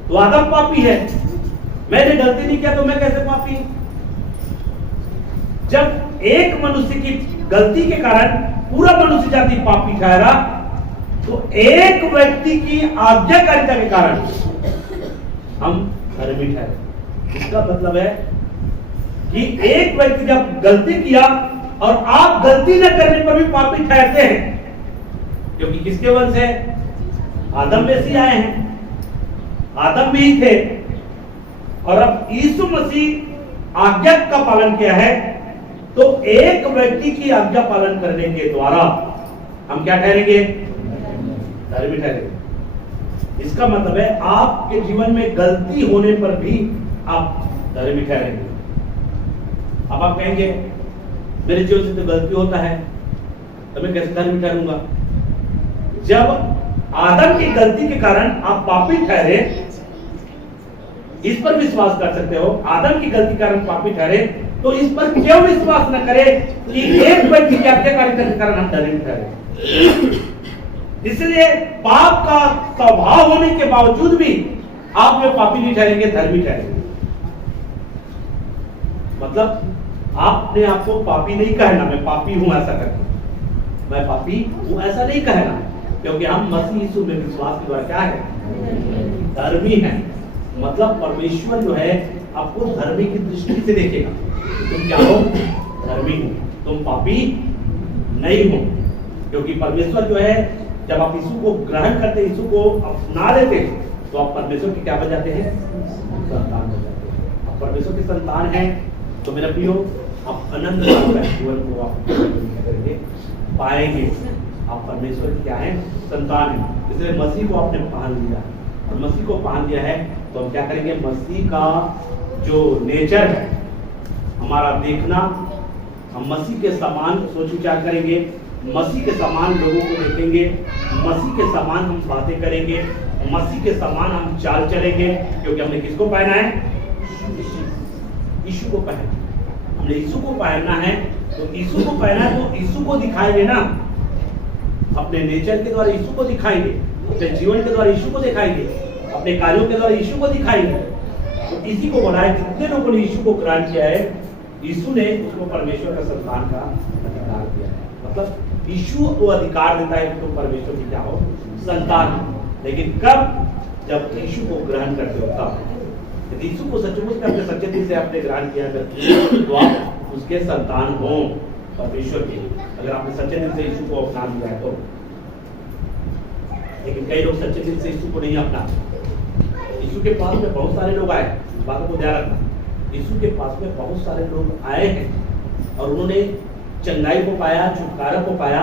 तो आदम पापी है, मैंने गलती नहीं किया तो मैं कैसे पापी। जब एक मनुष्य की गलती के कारण पूरा मनुष्य जाति पापी ठहरा, तो एक व्यक्ति की आज्ञाकारिता के कारण हम धर्मी ठहरे। इसका मतलब है कि एक व्यक्ति जब गलती किया और आप गलती न करने पर भी पापी ठहरते हैं, क्योंकि किसके वंश है, आदम में से आए हैं, आदम भी थे। और अब यीशु मसीह आज्ञा का पालन किया है, तो एक व्यक्ति की आज्ञा पालन करने के द्वारा हम क्या ठहरेंगे, धर्मी ठहरेंगे। इसका मतलब है आपके जीवन में गलती होने पर भी आप धर्मी ठहरेंगे। अब आप कहेंगे मेरे जीवन से तो गलती होता है, तो मैं कैसे धर्मी ठहरूंगा? जब आदम की गलती के कारण आप पापी ठहरे, इस पर विश्वास कर सकते हो। आदम की गलती के कारण पापी ठहरे, तो इस पर क्यों विश्वास न करे कि एक व्यक्ति के आज्ञाकारिता के कारण हम धर्मी ठहरे। इसलिए पाप का स्वभाव होने के बावजूद भी आप में पापी नहीं ठहरेंगे, धर्मी ठहरेंगे। मतलब आपने आपको पापी नहीं कहना, मैं पापी हूं ऐसा करके, मैं पापी हूं ऐसा नहीं कहना, क्योंकि हम मसीह यीशु में विश्वास के द्वारा क्या है, धर्मी है। मतलब परमेश्वर जो है आपको धर्मी की दृष्टि से देखेगा। तुम क्या हो? धर्मी हो, तुम पापी नहीं हो। क्योंकि परमेश्वर जो है जब आप यीशु को ग्रहण करते, यीशु को अपना लेते, तो आप परमेश्वर के क्या बन जाते हैं? संतान बन जाते हैं। आप परमेश्वर के संतान हैं, तो मेरा प्रियो आप अनंत काल का जीवन को आप करेंगे, पाएंगे। आप परमेश्वर की क्या है? संतान है। इसलिए मसीह को आपने पहन लिया, और मसीह को पहन लिया है तो हम क्या करेंगे? मसीह का जो नेचर है, हमारा देखना, हम मसीह के समान सोच विचार करेंगे, मसीह के समान लोगों को देखेंगे, मसीह के समान हम बातें करेंगे, मसीह के समान हम चाल चलेंगे। क्योंकि हमने किसको पहना है? यीशु को पहना। हमने यीशु को पहनना है, तो यीशु को पहना है तो यीशु को दिखाएंगे ना, अपने नेचर के द्वारा यीशु को दिखाएंगे, अपने जीवन के द्वारा यीशु को दिखाएंगे, अपने कार्यों के द्वारा यीशु को दिखाएंगे। तो इसी को बोला है, जितने लोगों ने यीशु को ग्रहण किया है, यीशु ने उसको परमेश्वर का संतान का अधिकार दिया है। मतलब यीशु वो अधिकार देता है कि तुम परमेश्वर की क्या हो? संतान। लेकिन कब? जब यीशु को ग्रहण करते हो तब। यदि यीशु को सचमुच में अपने सच्चे दिल से आपने ग्रहण किया तो आप उसके संतान हो परमेश्वर के। अगर आपने सच्चे दिल से यीशु को अपना लिया है तो। लेकिन कई लोग सच्चे दिल से यीशु को नहीं अपनाते। यीशु के पास में बहुत सारे लोग आए, इस बात को ध्यान रखना। यीशु के पास में बहुत सारे लोग आए हैं और उन्होंने चंगाई को पाया, छुटकारा को पाया,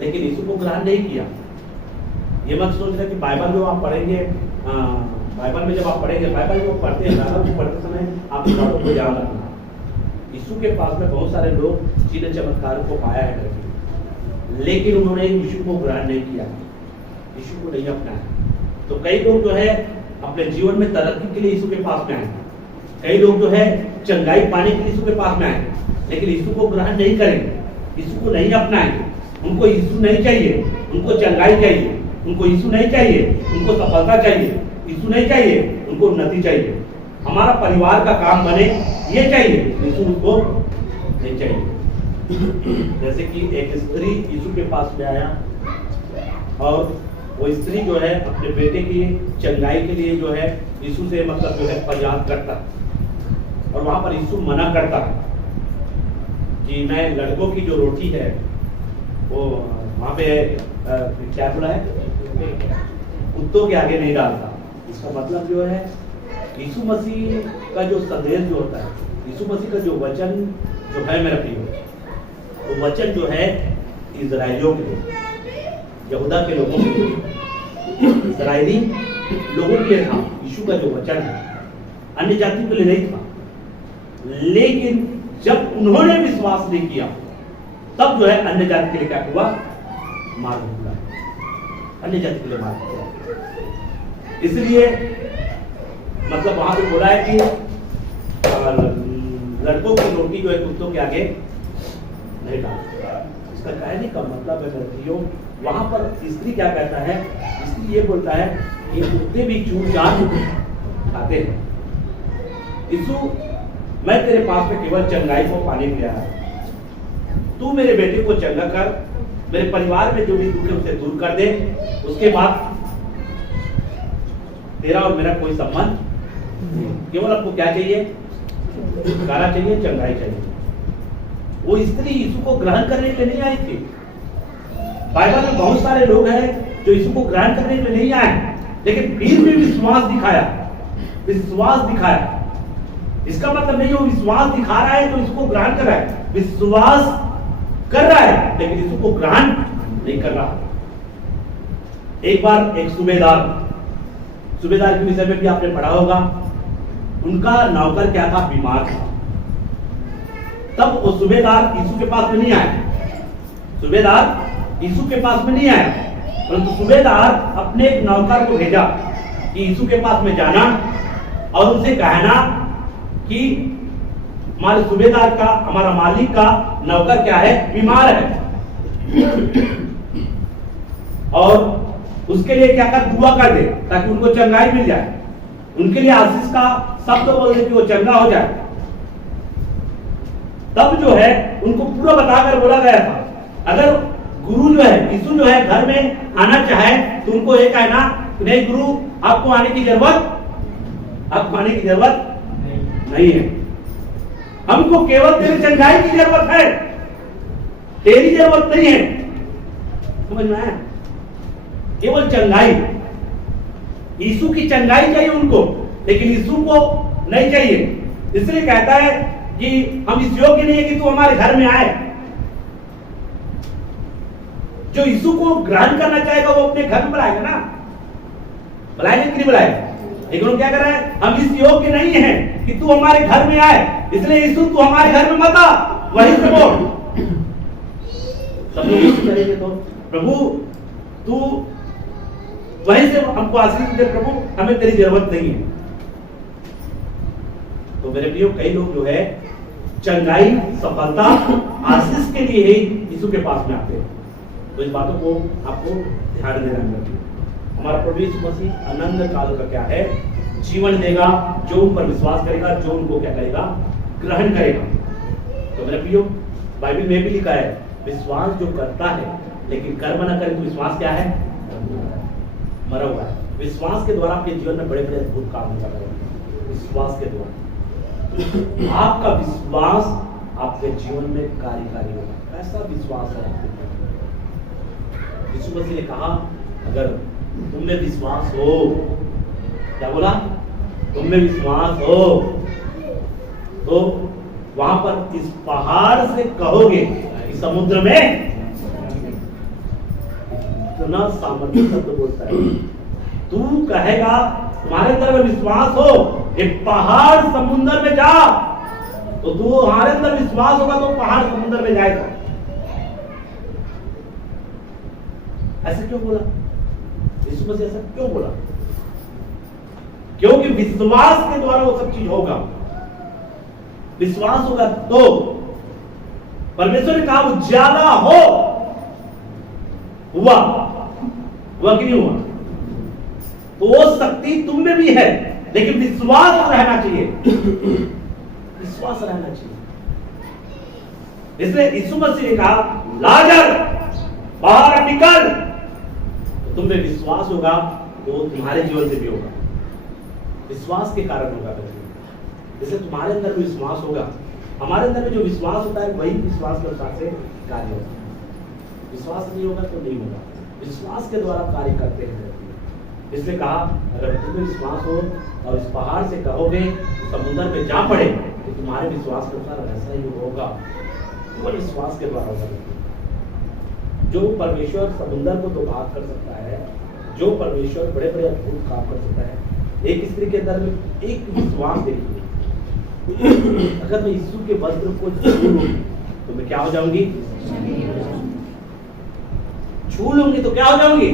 लेकिन यीशु को ग्रहण नहीं किया। ये मत सोचना कि बाइबल जो आप पढ़ेंगे, बाइबल में जब आप पढ़ेंगे, बाइबल जो पढ़ते हैं, बाइबल को पढ़ते समय आप बातों को ध्यान रखना। यीशु के पास में बहुत सारे लोग चिन्ह चमत्कार को पाया है करके, लेकिन उन्होंने यीशु को ग्रहण नहीं किया, यीशु को नहीं अपनाया। तो कई लोग जो है अपने जीवन में तरक्की के लिए यीशु के पास में आए, कई लोग जो है चंगाई पाने के लिए यीशु के पास में आए, लेकिन यीशु को ग्रहण नहीं करेंगे, यीशु को नहीं अपनाएंगे। उनको यीशु नहीं चाहिए, उनको चंगाई चाहिए, उनको यीशु नहीं चाहिए, उनको सफलता चाहिए, यीशु नहीं चाहिए, उनको उन्नति चाहिए, हमारा परिवार का काम बने ये चाहिए, यीशु उनको नहीं चाहिए। जैसे कि एक स्त्री यीशु के पास में आया और वो स्त्री जो है अपने बेटे की चंगाई के लिए जो है यीशु से मतलब जो है फरियाद करता, और वहां पर यीशु मना करता कि मैं लड़कों की जो रोटी है वो वहां पे क्या बोला है, कुत्तों के आगे नहीं डालता। इसका मतलब जो है यीशु मसीह का जो संदेश जो होता है, यीशु मसीह का जो वचन जो है मेरा प्रिय, वो वचन जो है इजराइलियों के लिए, यहूदा के लोगों के लिए, इजरायली लोगों के लिए था। यीशु का जो वचन है अन्य जातियों के लिए नहीं था। लेकिन जब उन्होंने विश्वास नहीं किया, तब जो है अन्य जाति के लिए क्या हुआ? मार हुआ, अन्य जाति के लिए मार हुआ। इसलिए मतलब वहां पे बोला है कि लड़कों की रोटी जो है कुत्तों के आगे नहीं डालता। इसका कहने का मतलब है लड़कियों, वहां पर स्त्री क्या कहता है? स्त्री ये बोलता है कि कुत्ते भी चूर चाट खाते हैं। यीशु, मैं तेरे पास में केवल चंगाई को पाने के लिए आया, तू मेरे बेटे को चंगा कर, मेरे परिवार में जो भी दुख है उसे दूर कर दे, उसके बाद तेरा और मेरा कोई संबंध नहीं। केवल आपको क्या चाहिए? छुटकारा चाहिए, चंगाई चाहिए। वो स्त्री यीशु को ग्रहण करने के लिए नहीं आई थी। बाइबल में बहुत सारे लोग हैं जो यीशु को ग्रहण करने के लिए नहीं आए, लेकिन फिर भी विश्वास दिखाया, विश्वास दिखाया। इसका मतलब नहीं वो विश्वास दिखा रहा है तो इसको ग्रहण कर रहा है, विश्वास कर रहा है लेकिन यीशु को ग्रहण नहीं कर रहा। एक बार एक सूबेदार के विषय में भी आपने पढ़ा होगा। उनका नौकर क्या था, बीमार था। तब वो सूबेदार यीशु के पास में नहीं आया, सूबेदार यीशु के पास में नहीं आया, परंतु सूबेदार अपने एक नौकर को भेजा कि यीशु के पास में जाना और उनसे कहना कि हमारे सूबेदार का, हमारा मालिक का नौकर क्या है, बीमार है, और उसके लिए क्या कर, दुआ कर दे ताकि उनको चंगाई मिल जाए, उनके लिए आशीष का शब्द बोल दे कि वो चंगा हो जाए। तब जो है उनको पूरा बताकर बोला गया था, अगर गुरु जो है, यीशु जो है घर में आना चाहे तो उनको ये कहना कि नहीं गुरु, आपको आने की जरूरत नहीं है, हमको केवल तेरी चंगाई की जरूरत है, तेरी जरूरत नहीं है। समझ में आया? केवल चंगाई, यीशु की चंगाई चाहिए उनको, लेकिन यीशु को नहीं चाहिए। इसलिए कहता है कि हम इस योग्य नहीं है कि तू हमारे घर में आए। जो यीशु को ग्रहण करना चाहेगा वो अपने घर में बुलाएगा ना, बुलाएगा कि नहीं बुलाएगा? लेकिन वो क्या कर रहा है, हम इस योग्य नहीं है कि तू हमारे घर में आए, इसलिए यीशु तू हमारे घर में मत आ, वहीं से बोल। सब लोग करेंगे तो प्रभु तू वहीं से हमको आशीष दे, प्रभु हमें तेरी जरूरत नहीं है। तो मेरे प्रियो, कई लोग जो है चंगाई, सफलता, आशीष के लिए ही यीशु के पास में आते हैं। तो इस बातों को आपको ध्यान देना चाहिए। हमारा प्रभु यीशु मसीह अनंत काल का क्या है, जीवन देगा, जो उन पर विश्वास करेगा, जो उनको क्या करेगा, ग्रहण करेगा। तो मेरे प्रियो, बाइबल में भी लिखा है, विश्वास जो करता है लेकिन कर्म न करे तो विश्वास क्या है, मरा हुआ है। विश्वास के द्वारा आपके जीवन में बड़े बड़े अद्भुत काम होता है। विश्वास के द्वारा आपका विश्वास आपके जीवन में कार्यकारी होगा। ऐसा विश्वास है आपके जीवन में। यीशु मसीह ने कहा, अगर तुम में विश्वास हो, क्या बोला, तुम में विश्वास हो तो वहां पर इस पहाड़ से कहोगे कि समुद्र में, इतना सामर्थ्य शब्द बोलता है, तू कहेगा, तुम्हारे अंदर में विश्वास हो, एक पहाड़ समुद्र में जा, तो तू, हमारे अंदर विश्वास होगा तो पहाड़ समुद्र में जाएगा। ऐसे क्यों बोला यीशु मसीह, ऐसा क्यों बोला? क्योंकि विश्वास के द्वारा वो सब चीज होगा। विश्वास होगा तो परमेश्वर ने कहा उजाला हो, हुआ कि नहीं हुआ? तो वो शक्ति तुम में भी है, लेकिन विश्वास रहना चाहिए, विश्वास रहना चाहिए। इसलिए यीशु मसीह ने कहा, लाजर बाहर निकल। तो तुम में विश्वास होगा तो तुम्हारे जीवन से भी होगा, विश्वास के कारण होगा। जैसे तुम्हारे अंदर में विश्वास होगा, हमारे अंदर में जो विश्वास होता है वही विश्वास के अनुसार से कार्य होता है। विश्वास नहीं होगा तो नहीं होगा, विश्वास के द्वारा कार्य करते हैं। इसलिए कहा, अगर तुम्हें विश्वास हो और इस पहाड़ से कहोगे समुद्र में जा पड़े, तो तुम्हारे विश्वास के अनुसार ऐसा ही होगा। वो विश्वास के द्वारा होगा। जो परमेश्वर समुद्र को तो भाग कर सकता है, जो परमेश्वर बड़े बड़े अद्भुत काम कर सकता है, एक स्त्री के अंदर में एक विश्वास देखिए, अगर मैं यीशु के वस्त्र को छू लूंगी तो मैं क्या हो जाऊंगी, छू लूंगी तो क्या हो जाऊंगी,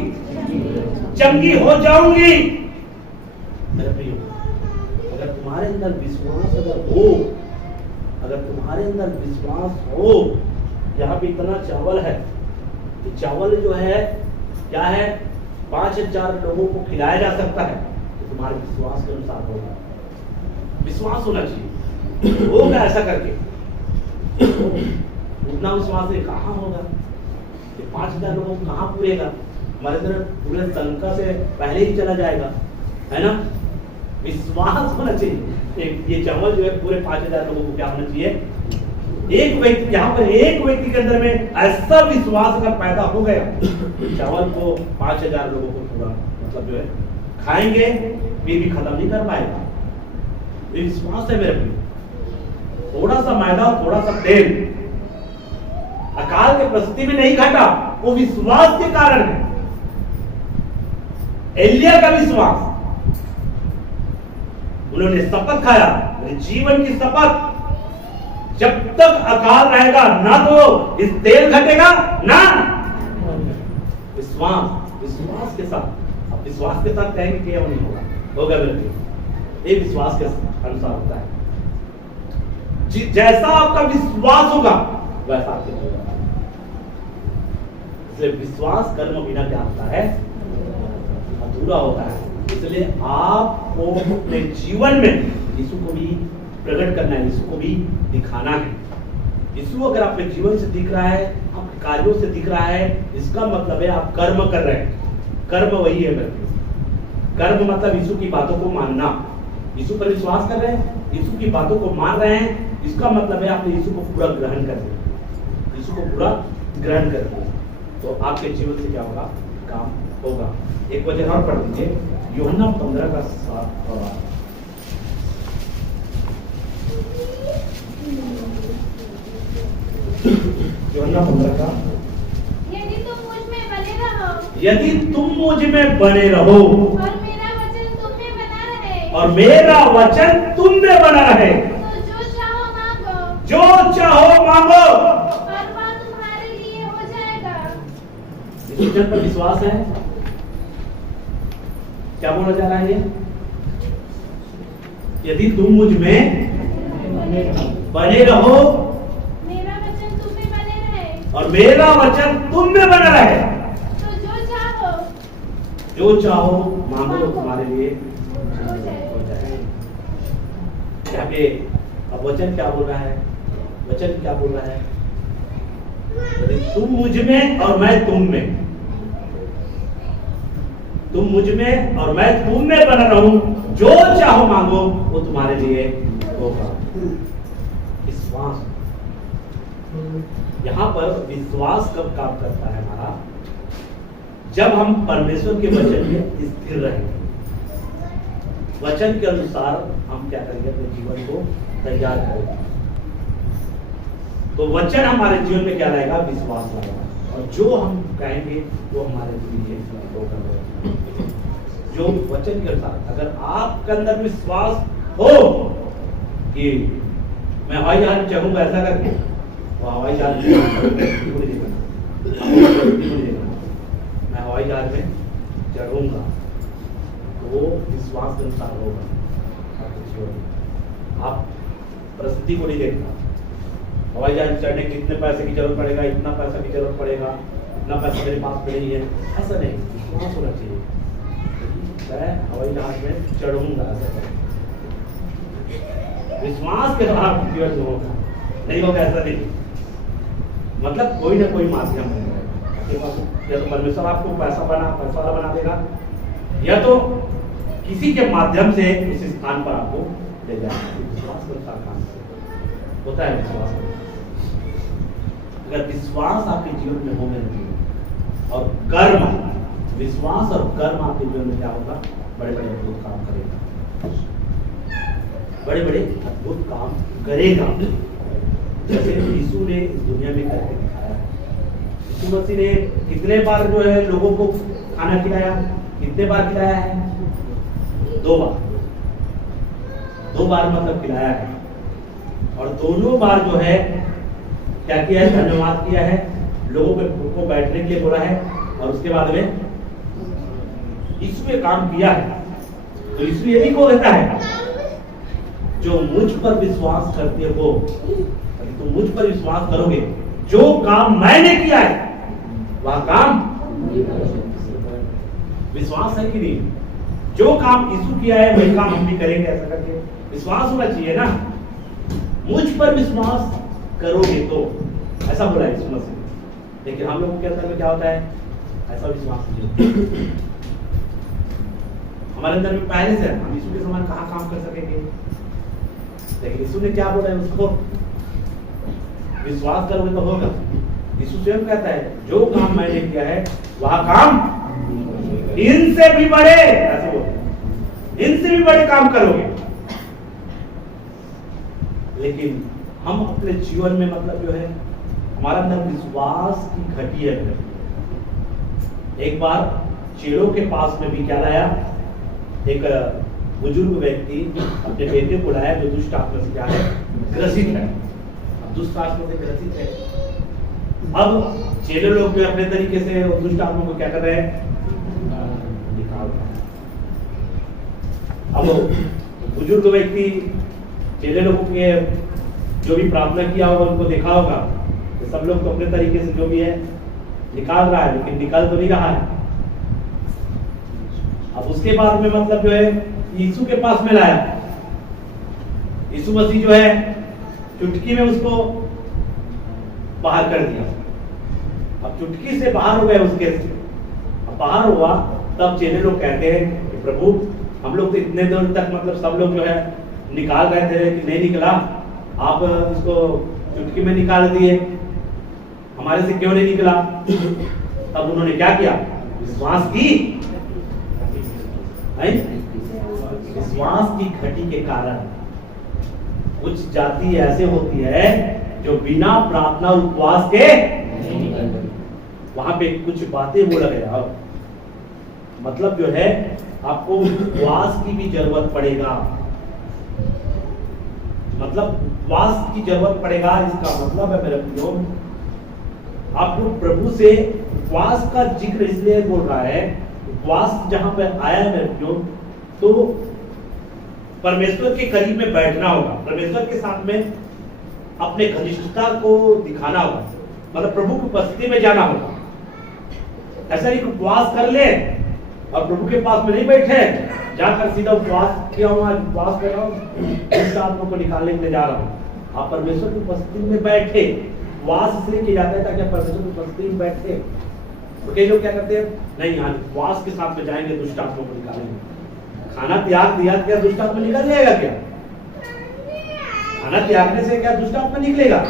चंगी हो जाऊंगी। मेरे प्रियो, अगर तुम्हारे अंदर विश्वास अगर हो, अगर तुम्हारे अंदर विश्वास हो, यहाँ पे इतना चावल है, तो चावल जो है क्या है, 5000 लोगों को खिलाया जा सकता है, तो तुम्हारे विश्वास के अनुसार होगा। विश्वास होना चाहिए, होगा ऐसा करके। उतना विश्वास है कहाँ होगा, 5000 लोगों को कहाँ पूरेगा, हमारे अंदर पूरे तनख्वाह से पहले ही चला जाएगा, है ना। विश्वास होना चाहिए। ये चावल जो है पूरे 5000 लोगों को क्या होना चाहिए, एक व्यक्ति, यहाँ पर एक व्यक्ति के अंदर में ऐसा विश्वास अगर पैदा हो गया, चावल को 5000 लोगों को पूरा मतलब जो है खाएंगे, फिर भी खत्म नहीं कर पाएगा। ये विश्वास है मेरे प्रिय। थोड़ा सा मैदा, थोड़ा सा तेल अकाल के प्रस्तुति में नहीं घटा, वो विश्वास के कारण है। एलिया का विश्वास, उन्होंने शपथ खाया, मेरे जीवन की शपथ, जब तक अकाल रहेगा ना तो इस तेल घटेगा ना विश्वास के साथ। अब विश्वास के साथ कहेंगे कि नहीं होगा बिल्कुल। एक विश्वास के अनुसार होता है, जैसा आपका विश्वास होगा वैसा आपके जीवन होगा। इसलिए विश्वास कर्म बिना क्या होता है, अधूरा होता है। इसलिए आपको अपने जीवन में यीशु को भी प्रकट करना है, यीशु को भी दिखाना है। यीशु अगर आपके जीवन से दिख रहा है, आपके कार्यों से दिख रहा है, इसका मतलब है आप कर्म कर रहे हैं। कर्म वही है कर्म मतलब यीशु की बातों को मानना। यीशु पर विश्वास कर रहे हैं, यीशु की बातों को मान रहे हैं, इसका मतलब है आपने यीशु को पूरा ग्रहण कर लिया। यीशु को पूरा ग्रहण कर लिया तो आपके जीवन से क्या होगा, काम होगा। एक वचन और पढ़ दीजिए, यूहन्ना 15 का 7। यूहन्ना 15 का, यदि तुम मुझ में बने रहो, यदि तुम मुझ में बने रहो और मेरा वचन तुम में बना रहे, और मेरा वचन तुम में बना रहे, तो जो चाहो मांगो, जो चाहो मांगो, और वह तुम्हारे लिए हो जाएगा। इस वचन पर विश्वास है। क्या बोला जा रहा है ये? यदि तुम मुझ में बने रहो मेरा वचन तुम में बने रहे, और मेरा वचन तुम में बना रहे, तो जो चाहो मांगो तो तुम्हारे लिए हो जाएगा। हो जाएगा। यहाँ पे अब वचन क्या बोल रहा है? वचन क्या बोल रहा है? यदि तुम मुझ में और मैं तुम में, तुम मुझ में और मैं तुम में बना रहूं, जो चाहो मांगो वो तुम्हारे लिए होगा। विश्वास, यहां पर विश्वास कब काम करता है हमारा? जब हम परमेश्वर के वचन में स्थिर रहेंगे, वचन के अनुसार हम क्या करेंगे, अपने जीवन को तैयार करेंगे। तो वचन हमारे जीवन में क्या रहेगा? विश्वास रहेगा, और जो हम कहेंगे वो हमारे लिए होगा। जो वचन के अनुसार, अगर आपके अंदर विश्वास हो कि मैं हवाई जहाज में चढ़ूंगा ऐसा करके, तो हवाई जहाज मैं हवाई जहाज में चढ़ूंगा, तो वो विश्वास के अनुसार होगा। आप परिस्थिति को नहीं देखना, हवाई जहाज चढ़ने के कितने पैसे की जरूरत पड़ेगा, इतना पैसा की जरूरत पड़ेगा, इतना पैसा मेरे पास नहीं है, ऐसा नहीं। विश्वास होना चाहिए, मैं हवाई जहाज में चढ़ूंगा, ऐसा विश्वास के द्वारा जीवन होगा, नहीं होगा ऐसा नहीं। मतलब कोई ना कोई माध्यम है, या तो परमेश्वर आपको पैसा वाला बना देगा, या तो किसी के माध्यम से उस स्थान पर आपको ले जाएगा। विश्वास का काम होता है। विश्वास, अगर विश्वास आपके जीवन में हो मेरे, और कर्म, विश्वास और कर्म आपके जीवन में क्या होगा? बड़े बड़े अद्भुत काम करेगा, बड़े बड़े अद्भुत काम करेगा, जैसे यीशु ने इस दुनिया में करके दिखाया। यीशु मसीह ने कितने बार जो है लोगों को खाना खिलाया? कितने बार खिलाया है? 2 बार। 2 बार मतलब खिलाया है, और दोनों बार जो है क्या किया है? धन्यवाद किया है, लोगों को बैठने के लिए बोला है, और उसके बाद में यीशु ने काम किया है। तो यीशु यही को कहता है, जो मुझ पर विश्वास करते हो, यदि तुम मुझ पर विश्वास करोगे, जो काम मैंने किया है वह काम, विश्वास है कि नहीं? जो काम यीशु किया है वही काम हम भी करेंगे, ऐसा करके विश्वास होना चाहिए ना। मुझ पर विश्वास करोगे तो, ऐसा बोला है यीशु मसीह। लेकिन हम लोगों के अंदर में क्या होता है? ऐसा विश्वास नहीं। हमारे अंदर में पहले से हम यीशु के समान कहाँ काम कर सकेंगे? लेकिन यीशु ने क्या बोला है? उसको विश्वास करोगे तो होगा। यीशु स्वयं कहता है, जो काम मैंने किया है वह काम इनसे भी बड़े, ऐसे बोल, इनसे भी बड़े काम करोगे। लेकिन हम अपने जीवन में मतलब जो है हमारा अंदर विश्वास की घटी है। एक बार चेलों के पास में भी क्या लाया? एक बुजुर्ग व्यक्ति अपने बेटे को लाया जो दुष्ट आत्मा से क्या है, ग्रसित है। अब दुष्ट आत्मा से ग्रसित है। अब चेले लोग जो अपने तरीके से दुष्ट आत्मा को क्या कर रहे हैं, निकाल रहे हैं। अब बुजुर्ग व्यक्ति चेले लोगों के जो भी प्रार्थना किया होगा उनको देखा होगा, तो सब लोग तो अपने तरीके से जो भी है निकाल रहा है, लेकिन निकाल तो नहीं रहा है। अब उसके बाद में मतलब जो है यीशु के पास में लाया, यीशु मसीह जो है चुटकी में उसको बाहर कर दिया। अब चुटकी से बाहर हो गए उसके से, अब बाहर हुआ तब चेले लोग कहते हैं कि प्रभु हम लोग तो इतने देर तक मतलब सब लोग जो है निकाल रहे थे कि नहीं निकला, आप इसको चुटकी में निकाल दिए, हमारे से क्यों नहीं निकला? तब उन्होंने क्या किया, विश्वास की, विश्वास की घटी के कारण। कुछ जाति ऐसे होती है जो बिना प्रार्थना और उपवास के वहां पे कुछ बातें बोला गया, मतलब जो है आपको उपवास की भी जरूरत पड़ेगा, मतलब उपवास की जरूरत पड़ेगा। इसका मतलब है मेरे प्रियो, आपको प्रभु से उपवास का जिक्र इसलिए बोल रहा है, उपवास जहां पर आया है मेरे प्रियो, तो परमेश्वर के करीब में बैठना होगा, परमेश्वर के साथ में अपने घनिष्ठता को दिखाना होगा, मतलब प्रभु की उपस्थिति में जाना होगा। ऐसा नहीं उपवास कर ले और प्रभु के पास में नहीं बैठे, जाकर सीधा उपवास किया हुआ, उपवास कर रहा हूँ, इस आत्मा को निकालने के लिए जा रहा हूँ। आप परमेश्वर की उपस्थिति में बैठे, उपवास इसलिए किया जाता है ताकि परमेश्वर की उपस्थिति में बैठे। तो कई लोग क्या करते हैं, नहीं आज उपवास के साथ में जाएंगे दुष्ट आत्मा को निकालेंगे। खाना त्याग दिया क्या दुष्ट आत्मा निकल जाएगा क्या? खाना त्यागने से क्या दुष्ट आत्मा निकलेगा?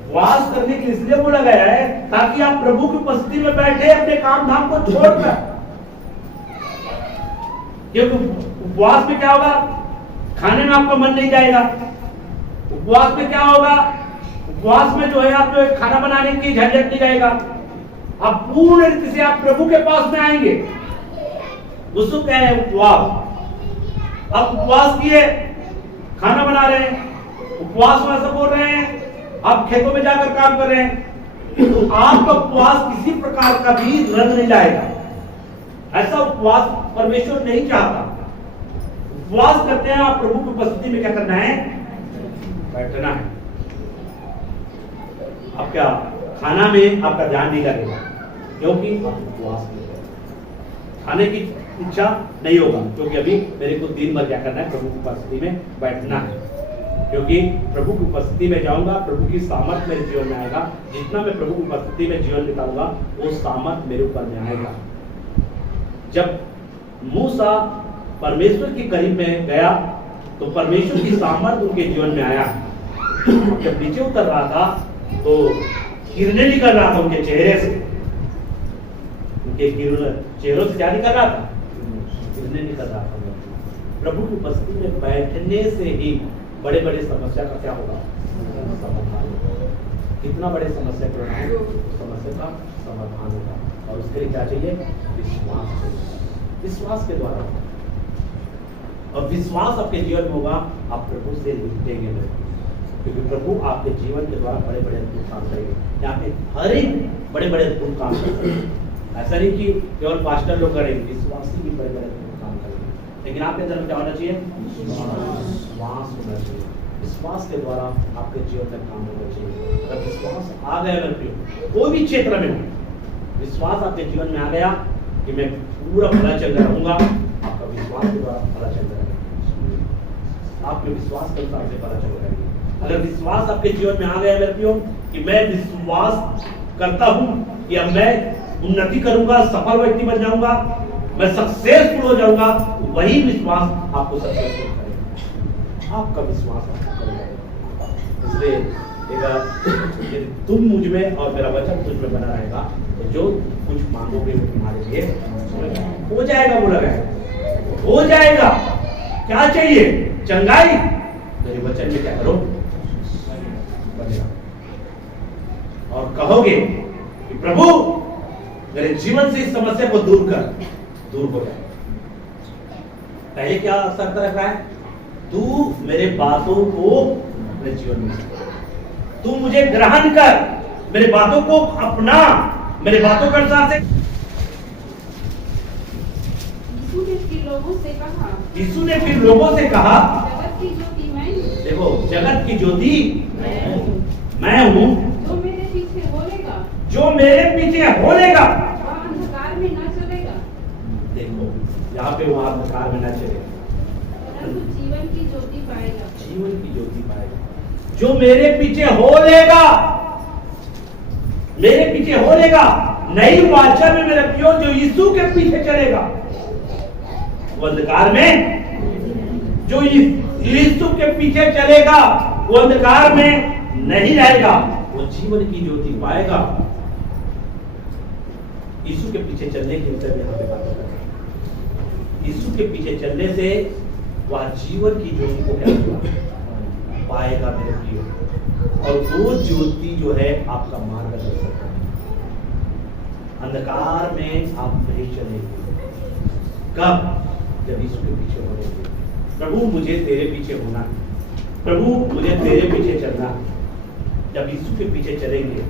उपवास करने के लिए इसलिए बोला गया है ताकि आप प्रभु की उपस्थिति में बैठे अपने काम धाम को छोड़कर। क्योंकि उपवास में क्या होगा, खाने में आपका मन नहीं जाएगा। उपवास में क्या होगा, उपवास में जो है आप खाना बनाने की झंझट नहीं जाएगा, आप पूर्ण रीति से आप प्रभु के पास में आएंगे। उसको क्या है उपवास। आप उपवास किए, खाना बना रहे हैं, उपवास में ऐसा बोल रहे हैं, आप खेतों में जाकर काम कर रहे हैं, तो आपका उपवास किसी प्रकार का भी रंग नहीं लाएगा। ऐसा उपवास परमेश्वर नहीं चाहता। उपवास करते हैं आप प्रभु की उपस्थिति में क्या करना है, बैठना है। अब क्या खाना में आपका ध्यान नहीं लगेगा, क्योंकि आप उपवास में खाने की इच्छा नहीं होगा, क्योंकि अभी मेरे को दिन भर क्या करना है, प्रभु की उपस्थिति में बैठना है। क्योंकि प्रभु की उपस्थिति में जाऊंगा, प्रभु की सामर्थ मेरे जीवन में आएगा। जितना मैं प्रभु की उपस्थिति में जीवन बिताऊंगा वो सामर्थ मेरे ऊपर में आएगा। जब मूसा परमेश्वर के करीब में गया तो परमेश्वर की सामर्थ उनके जीवन में आया। जब नीचे उतर रहा था तो किरणें निकल रहा था उनके चेहरे से, उनके चेहरों से क्या निकल रहा था, किरणें निकल रहा था। प्रभु की उपस्थिति में बैठने से ही बड़े बड़े समस्या का क्या होगा, समाधान होगा। कितना बड़े समस्या क्यों ना हो, समस्या का समाधान होगा। और उसके लिए क्या चाहिए, विश्वास चाहिए। विश्वास के द्वारा, और विश्वास आपके जीवन में होगा, आप प्रभु से निपटेंगे, क्योंकि प्रभु आपके जीवन के द्वारा बड़े बड़े अद्भुत काम करेंगे। यहाँ पे हर एक बड़े बड़े अद्भुत काम करेंगे। ऐसा नहीं कि केवल पास्टर लोग करेंगे, विश्वासी भी बड़े बड़े अद्भुत काम करेंगे। लेकिन आपके अंदर क्या होना चाहिए, विश्वास होना चाहिए। विश्वास के द्वारा आपके जीवन में काम होना चाहिए। अगर विश्वास आ गया कोई भी क्षेत्र में हो, विश्वास आपके जीवन में आ गया कि मैं पूरा भला चल रहा रहूंगा, आपका विश्वास के द्वारा भला चल रहा है, आपके विश्वास के अनुसार से भला चल रहा है। अगर विश्वास आपके जीवन में आ गया मेरे प्रियो कि मैं विश्वास करता हूं कि अब मैं उन्नति करूंगा, सफल व्यक्ति बन जाऊंगा, मैं सक्सेसफुल हो जाऊंगा, वही विश्वास आपको सक्सेसफुल करेगा। आपका विश्वास आपको करेगा। इसलिए यदि तुम मुझ में और मेरा वचन तुझ में बना रहेगा तो जो कुछ मांगोगे वो तुम्हारे लिए हो जाएगा। बोला गया हो जाएगा। क्या चाहिए, चंगाई, मेरे वचन में क्या करो, बनेगा। और कहोगे कि प्रभु मेरे जीवन से इस समस्या को दूर हो जाए। पहले क्या शर्त रख रहा है? तू मेरे बातों को अपने जीवन में, तू मुझे ग्रहण कर, मेरे बातों को अपना, मेरे बातों के अनुसार से। यीशु ने फिर लोगों से कहा, यीशु ने फिर लोगों से कहा, जगत की ज्योति मैं हूँ। देखो, जगत की ज्योति मैं हूँ। मैं हूँ। जो मेरे पीछे बोलेगा जो मेरे पीछे बोलेगा वह अंधकार में न चलेगा, देखो यहाँ पे वहां अंधकार में न चलेगा, परंतु जीवन की ज्योति पाएगा। जीवन की ज्योति पाएगा। जो मेरे पीछे बोलेगा, मेरे पीछे बोलेगा, नई वाचा में मेरा प्रियो जो यीशु के पीछे चलेगा वो अंधकार में, जो यीशु के पीछे चलेगा वो अंधकार में नहीं रहेगा, वो जीवन की ज्योति पाएगा। यीशु के पीछे चलने के विषय में यहाँ पे बात कर रहे हैं। यीशु के पीछे चलने से वह जीवन की ज्योति को क्या होगा? पाएगा मेरे प्रियो। और वो ज्योति जो है आपका मार्गदर्शन है। अंधकार में आप नहीं चलेंगे। कब? जब यीशु के पीछे होंगे। प्रभु मुझे तेरे पीछे होना है, प्रभु मुझे तेरे पीछे चलना है। जब यीशु के पीछे चलेंगे,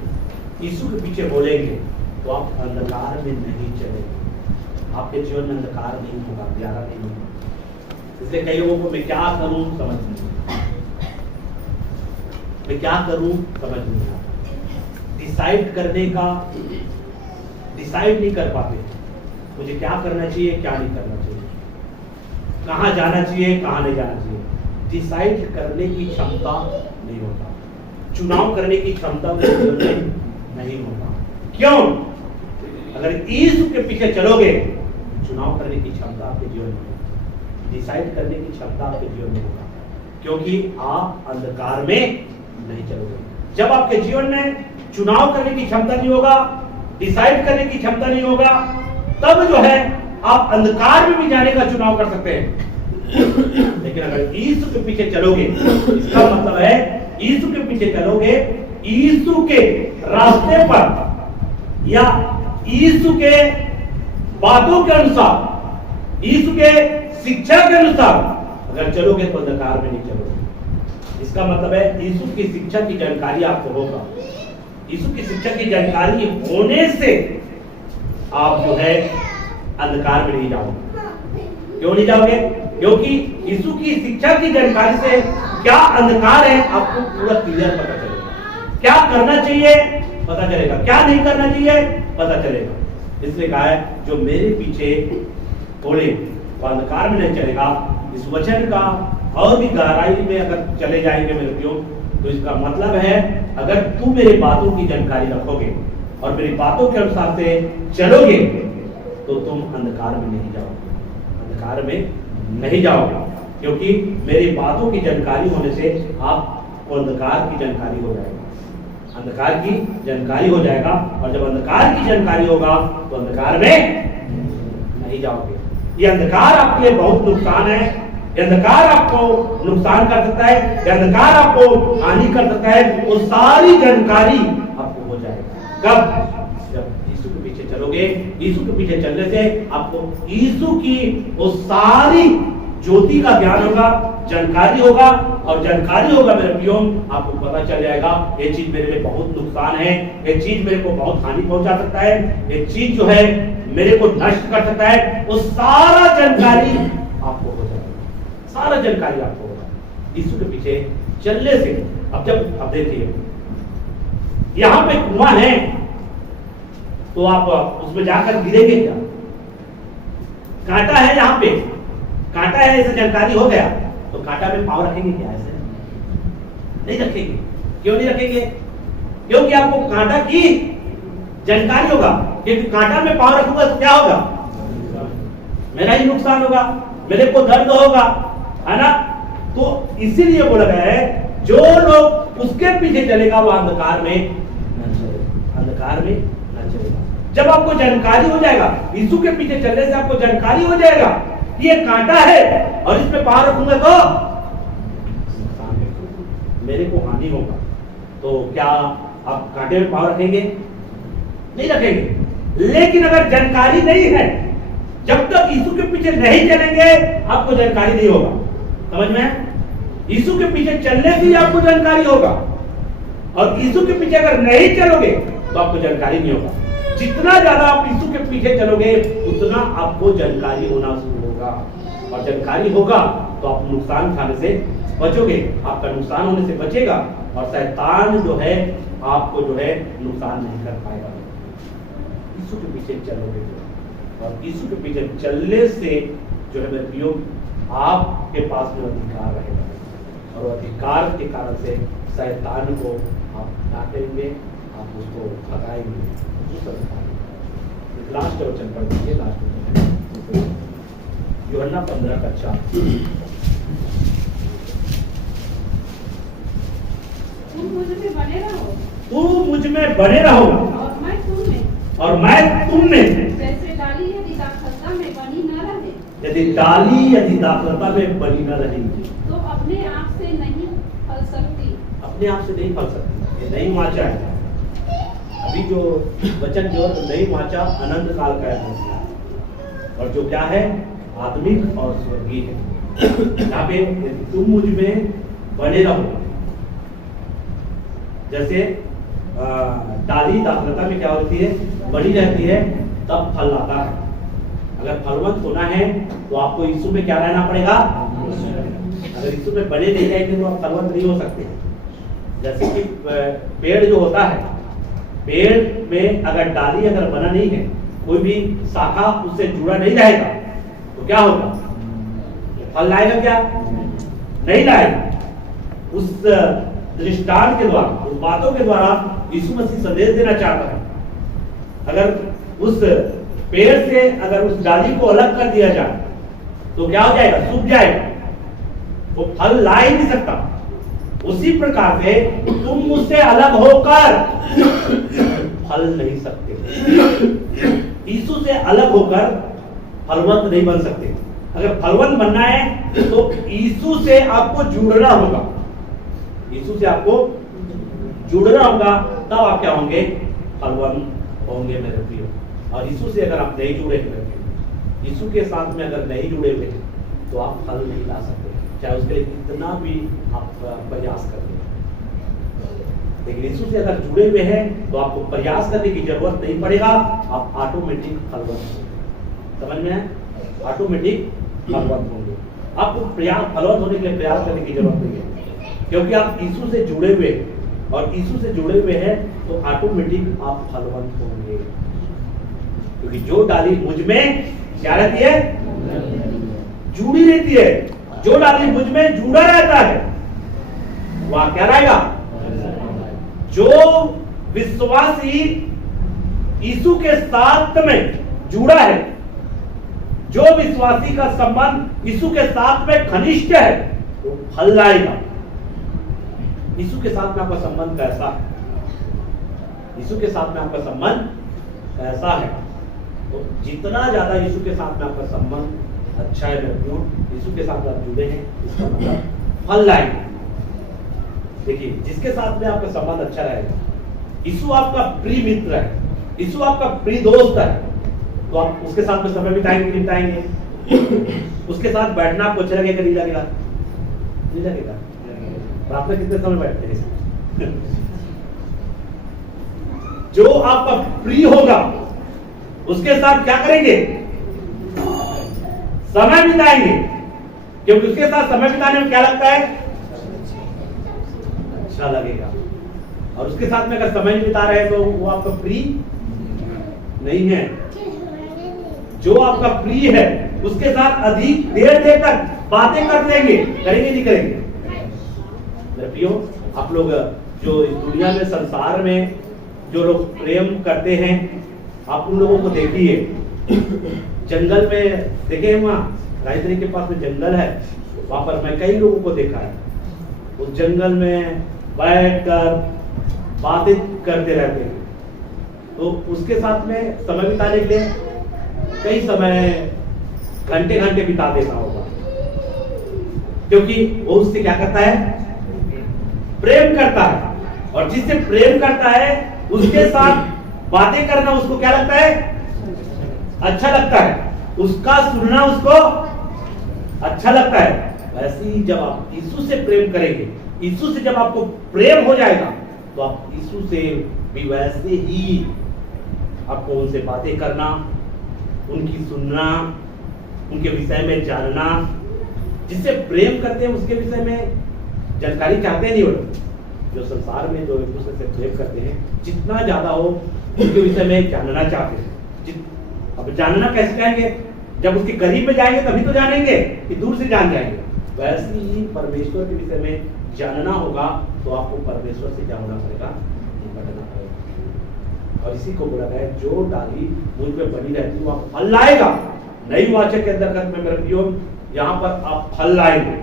यीशु के पीछे बोलेंगे, तो आप अंधकार में नहीं चलेंगे। आपके जीवन में अंधकार नहीं होगा, प्यारा नहीं होगा। इसलिए कई लोगों को मैं क्या करूं समझ नहीं आता, मैं क्या करूं समझ नहीं आता। डिसाइड करने का डिसाइड नहीं कर पाते, मुझे क्या करना चाहिए क्या नहीं करना चाहिए, कहां जाना चाहिए कहां नहीं जाना चाहिए। डिसाइड करने की क्षमता नहीं होता, चुनाव करने की क्षमता नहीं होता। क्यों? अगर यीशु के पीछे चलोगे, चुनाव करने की क्षमता आपके जीवन में, डिसाइड करने की क्षमता आपके जीवन में होगा, क्योंकि आप अंधकार में नहीं चलोगे। जब आपके जीवन में चुनाव करने की क्षमता नहीं होगा, डिसाइड करने की क्षमता नहीं होगा, तब जो है आप अंधकार में भी जाने का चुनाव कर सकते हैं। लेकिन अगर यीशु के पीछे चलोगे, इसका मतलब है यीशु के पीछे चलोगे, यीशु के रास्ते पर या यीशु के बातों के अनुसार, यीशु के शिक्षा के अनुसार अगर चलोगे तो अंधकार में नहीं चलोगे। इसका मतलब है यीशु की शिक्षा की जानकारी आपको होगा। यीशु की शिक्षा की जानकारी होने से आप जो है अंधकार में नहीं जाओगे। क्यों नहीं जाओगे? क्योंकि यीशु की शिक्षा की जानकारी से क्या अंधकार है आपको पूरा क्लियर पता चलेगा, क्या करना चाहिए पता चलेगा, क्या नहीं करना चाहिए पता चलेगा। इसलिए कहा है जो मेरे पीछे बोले वो अंधकार में नहीं चलेगा। इस वचन का और भी गहराई में अगर चले जाएंगे मेरे प्रियो, तो इसका मतलब है अगर तू मेरी बातों की जानकारी रखोगे और मेरी बातों के अनुसार से चलोगे तो तुम अंधकार में नहीं जाओगे, अंधकार में नहीं जाओगे। क्योंकि मेरी बातों की जानकारी होने से आपको अंधकार की जानकारी हो जाएगा, अंधकार की जानकारी हो जाएगा। और जब अंधकार की जानकारी होगा तो अंधकार में नहीं जाओगे। ये अंधकार आपके लिए बहुत नुकसान है, ये अंधकार आपको नुकसान कर सकता है, ये अंधकार आपको हानि कर सकता है। वो सारी जानकारी आपको हो जाएगा कब? जब यीशु के पीछे चलोगे। यीशु के पीछे चलने से आपको यीशु की वो सारी ज्योति का ज्ञान होगा, जानकारी होगा, और जानकारी होगा मेरे प्रियो, आपको पता चल जाएगा ये चीज मेरे लिए बहुत नुकसान है, ये चीज मेरे को बहुत हानि पहुंचा सकता है, ये चीज जो है मेरे को नष्ट कर सकता है। वो सारा जानकारी आपको हो जाएगा, सारा जानकारी आपको होगा यीशु के पीछे चलने से। अब देखिए यहां पे कुआं है तो आप उसमें जाकर गिरेंगे क्या? कांटा है, यहाँ पे कांटा है, ऐसे जानकारी हो गया तो कांटा में पाँव रखेंगे क्या? ऐसे नहीं रखेंगे। क्यों नहीं रखेंगे? क्योंकि आपको कांटा की जानकारी होगा, क्योंकि कांटा में पाँव रखूंगा तो क्या होगा? मेरा ही नुकसान होगा, मेरे को दर्द होगा, है ना? तो इसीलिए बोला गया है जो लोग उसके पीछे चलेगा वो अंधकार में न चलेगा, अंधकार में न चलेगा। जब आपको जानकारी हो जाएगा, यीशु के पीछे चलने से आपको जानकारी हो जाएगा कि ये कांटा है और इसमें पाँव रखूंगा तो नुकसान है, मेरे को हानि होगा। तो क्या आप कांटे में पाँव रखेंगे? नहीं रखेंगे। लेकिन अगर जानकारी नहीं है, जब तक यीशु के पीछे नहीं चलेंगे आपको जानकारी नहीं होगा। समझ में? यीशु के पीछे चलने से ही आपको जानकारी होगा, और यीशु के पीछे अगर नहीं चलोगे तो आपको जानकारी नहीं होगा। जितना ज्यादा आप यीशु के पीछे चलोगे उतना आपको जानकारी होना शुरू होगा, और जानकारी होगा तो आप नुकसान खाने से बचोगे, आपका नुकसान होने से बचेगा, और शैतान जो है आपको जो है नुकसान नहीं कर पाएगा। यीशु के पीछे चलोगे, और यीशु के पीछे चलने से जो है मेरे प्रियो आपके पास में अधिकार रहेगा, और अधिकार के कारण से शैतान को आप डांटेंगे, आप उसको भगाएंगे। लास्ट वचन पढ़ दीजिए, लास्ट वचन यूहन्ना 15:4। तुम मुझ में बने रहो, तू मुझ में बने रहो और मैं तुम में, और मैं तुम में। जैसे डाली यदि दाखलता में बनी न रहे, यदि डाली यदि दाखलता में बनी न रहेगी तो अपने आप से नहीं फल सकती। अपने आप से नहीं फल सकती। ये नई वाचा है। अभी जो वचन जो नई वाचा अनंत काल का है, और जो क्या है आत्मिक और स्वर्गीय है। यहाँ पे यदि तुम मुझ में बने रहो, जैसे डाली दाखलता में क्या होती है, बनी रहती है, तब फल आता है। अगर फलवंत होना है तो आपको यीशु में क्या रहना पड़ेगा। अगर यीशु में बने नहीं रहेंगे तो आप फलवंत नहीं हो सकते। जैसे कि पेड़ जो होता है, पेड़ में अगर डाली अगर बना नहीं है, कोई भी शाखा उससे जुड़ा नहीं रहेगा, तो क्या होगा, फल लाएगा क्या, नहीं लाएगा। उस दृष्टांत के द्वारा, उस बातों के द्वारा यीशु मसीह संदेश देना चाहता है। अगर उस पेड़ से अगर उस डाली को अलग कर दिया जाए तो क्या हो जाएगा, सूख जाएगा, वो फल ला ही नहीं सकता। उसी प्रकार से तुम मुझसे अलग होकर फल नहीं सकते। यीशु से अलग होकर फलवंत नहीं बन सकते। अगर फलवंत बनना है तो यीशु से आपको जुड़ना होगा, यीशु से आपको जुड़ना होगा, तब आप क्या होंगे, फलवंत होंगे मेरे प्रिय। और यीशु से अगर आप नहीं जुड़े हुए, यीशु के साथ में अगर नहीं जुड़े हुए तो आप फल नहीं ला सकते, चाहे उसके लिए कितना भी आप प्रयास करें। लेकिन यीशु से अगर जुड़े हुए हैं तो आपको प्रयास करने की जरूरत नहीं पड़ेगा, आप ऑटोमेटिक फलवंत होंगे। समझ में है? ऑटोमेटिक फलवंत होंगे। आपको प्रयास फलवंत होने के लिए प्रयास करने की जरूरत नहीं है, क्योंकि आप यीशु से जुड़े हुए, और यीशु से जुड़े हुए हैं तो ऑटोमेटिक आप फलवंत होंगे। क्योंकि जो डाली मुझ में क्या रहती है, जुड़ी रहती है। जो डाली मुझ में जुड़ा रहता है वह क्या रहेगा, जो विश्वासी यीशु के साथ में जुड़ा है, जो विश्वासी का संबंध यीशु के साथ में घनिष्ठ है, वो फल लाएगा। यीशु के साथ में आपका संबंध कैसा है, यीशु के साथ में आपका संबंध कैसा है, तो जितना ज्यादा यीशु के साथ में आपका संबंध अच्छा है, यीशु के साथ आप जुड़े हैं, इसका मतलब फल लाएंगे। देखिए, जिसके साथ में आपका संबंध अच्छा रहेगा, यीशु आपका प्रिय मित्र है, यीशु आपका प्रिय दोस्त है, तो आप उसके साथ में समय बिताएंगे। उसके साथ बैठना आपको अच्छा लगेगा, नहीं लगेगा, नहीं लगेगा। रात में कितने समय बैठते हैं? जो आपका प्रिय होगा उसके साथ क्या करेंगे, समय बिताएंगे, क्योंकि उसके साथ समय बिताने में क्या लगता है, अच्छा लगेगा। और उसके साथ में अगर समय नहीं बिता रहे तो वो आपका प्रिय नहीं है। जो आपका प्रिय है उसके साथ अधिक देर तक बातें कर लेंगे, करेंगे नहीं करेंगे? प्रियो, आप लोग जो इस दुनिया में, संसार में जो लोग प्रेम करते हैं, आप उन लोगों को देखिए। जंगल में देखे, वहाँ रायतरी के पास में जंगल है, वहां पर मैं कई लोगों को देखा है। उस जंगल में बैठकर बातें करते रहते हैं, तो उसके साथ में समय बिताने के लिए कई समय घंटे घंटे बिता देता होगा, क्योंकि वो उससे क्या करता है, प्रेम करता है। और जिससे प्रेम करता है उसके साथ बातें करना उसको क्या लगता है, अच्छा लगता है। उसका सुनना उसको अच्छा लगता है। वैसे ही जब आप यीशु से प्रेम करेंगे, यीशु से जब आपको प्रेम हो जाएगा, तो आप यीशु से भी वैसे ही आपको उनसे बातें करना, उनकी सुनना, उनके विषय में जानना। जिससे प्रेम करते हैं उसके विषय में जानकारी चाहते नहीं होते। जो संसार में जो एक दूसरे से प्रेम करते हैं, जितना ज्यादा हो उनके विषय में जानना चाहते हैं। अब जानना कैसे जाएंगे? जब उसके करीब में जाएंगे तभी तो जानेंगे, कि दूर से जान जाएंगे। वैसे ही परमेश्वर के विषय में जानना होगा, तो आपको परमेश्वर से क्या होना पड़ेगा? निपटना पड़ेगा। और इसी को बोला गया है, जो डाली मुझ में बनी रहती है वह फल लाएगा। नई वाचा के अंतर्गत में मेरे प्रियो, यहाँ पर आप फल लाएंगे।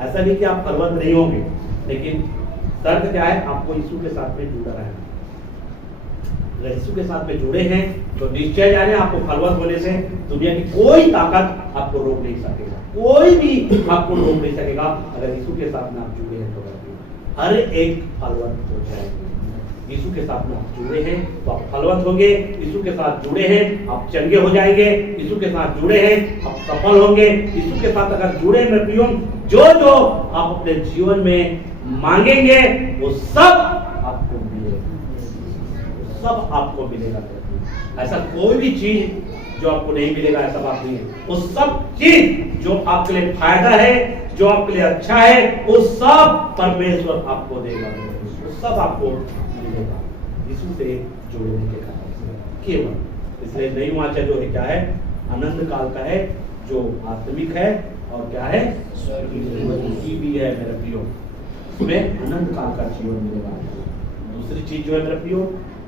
ऐसा नहीं कि आप फलवंत नहीं होंगे, लेकिन शर्त क्या है? आपको यीशु के साथ में जुड़ा रहना। अगर यीशु के साथ में जुड़े हैं तो निश्चय जाने आपको फलवंत होने से दुनिया की कोई ताकत आपको रोक नहीं सकेगा, कोई भी आपको रोक नहीं सकेगा। अगर यीशु के साथ में आप जुड़े हैं तो हर एक फलवंत हो जाएंगे। यीशु के साथ में आप जुड़े हैं तो आप फलवंत होंगे। यीशु के साथ जुड़े हैं आप चंगे हो जाएंगे। यीशु के साथ जुड़े हैं आप सफल होंगे। यीशु के साथ अगर जुड़े मेरे प्रियो, जो जो आप अपने जीवन में मांगेंगे वो सब आपको मिलेगा, वो सब आपको मिलेगा। ऐसा कोई भी चीज जो आपको नहीं मिलेगा ऐसा बात नहीं है। वो सब चीज जो आपके लिए फायदा है, जो आपके लिए अच्छा है, वो सब परमेश्वर आपको देगा, वो सब आपको मिलेगा यीशु से जुड़ने के कारण केवल। इसलिए नई वाचा जो है क्या है? आनंद काल का है, जो आत्मिक है और क्या है? स्वर्गीय भी है मेरे प्रियो। इसमें आनंद काल का जीवन मिलेगा। दूसरी चीज जो है मेरे प्रियो,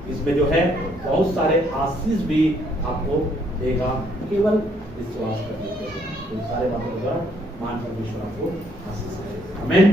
इसमें जो है बहुत सारे आशीष भी आपको देगा, केवल विश्वास करने के। तो सारे बातों का मान परमेश्वर आपको आशीष देगा। आमीन।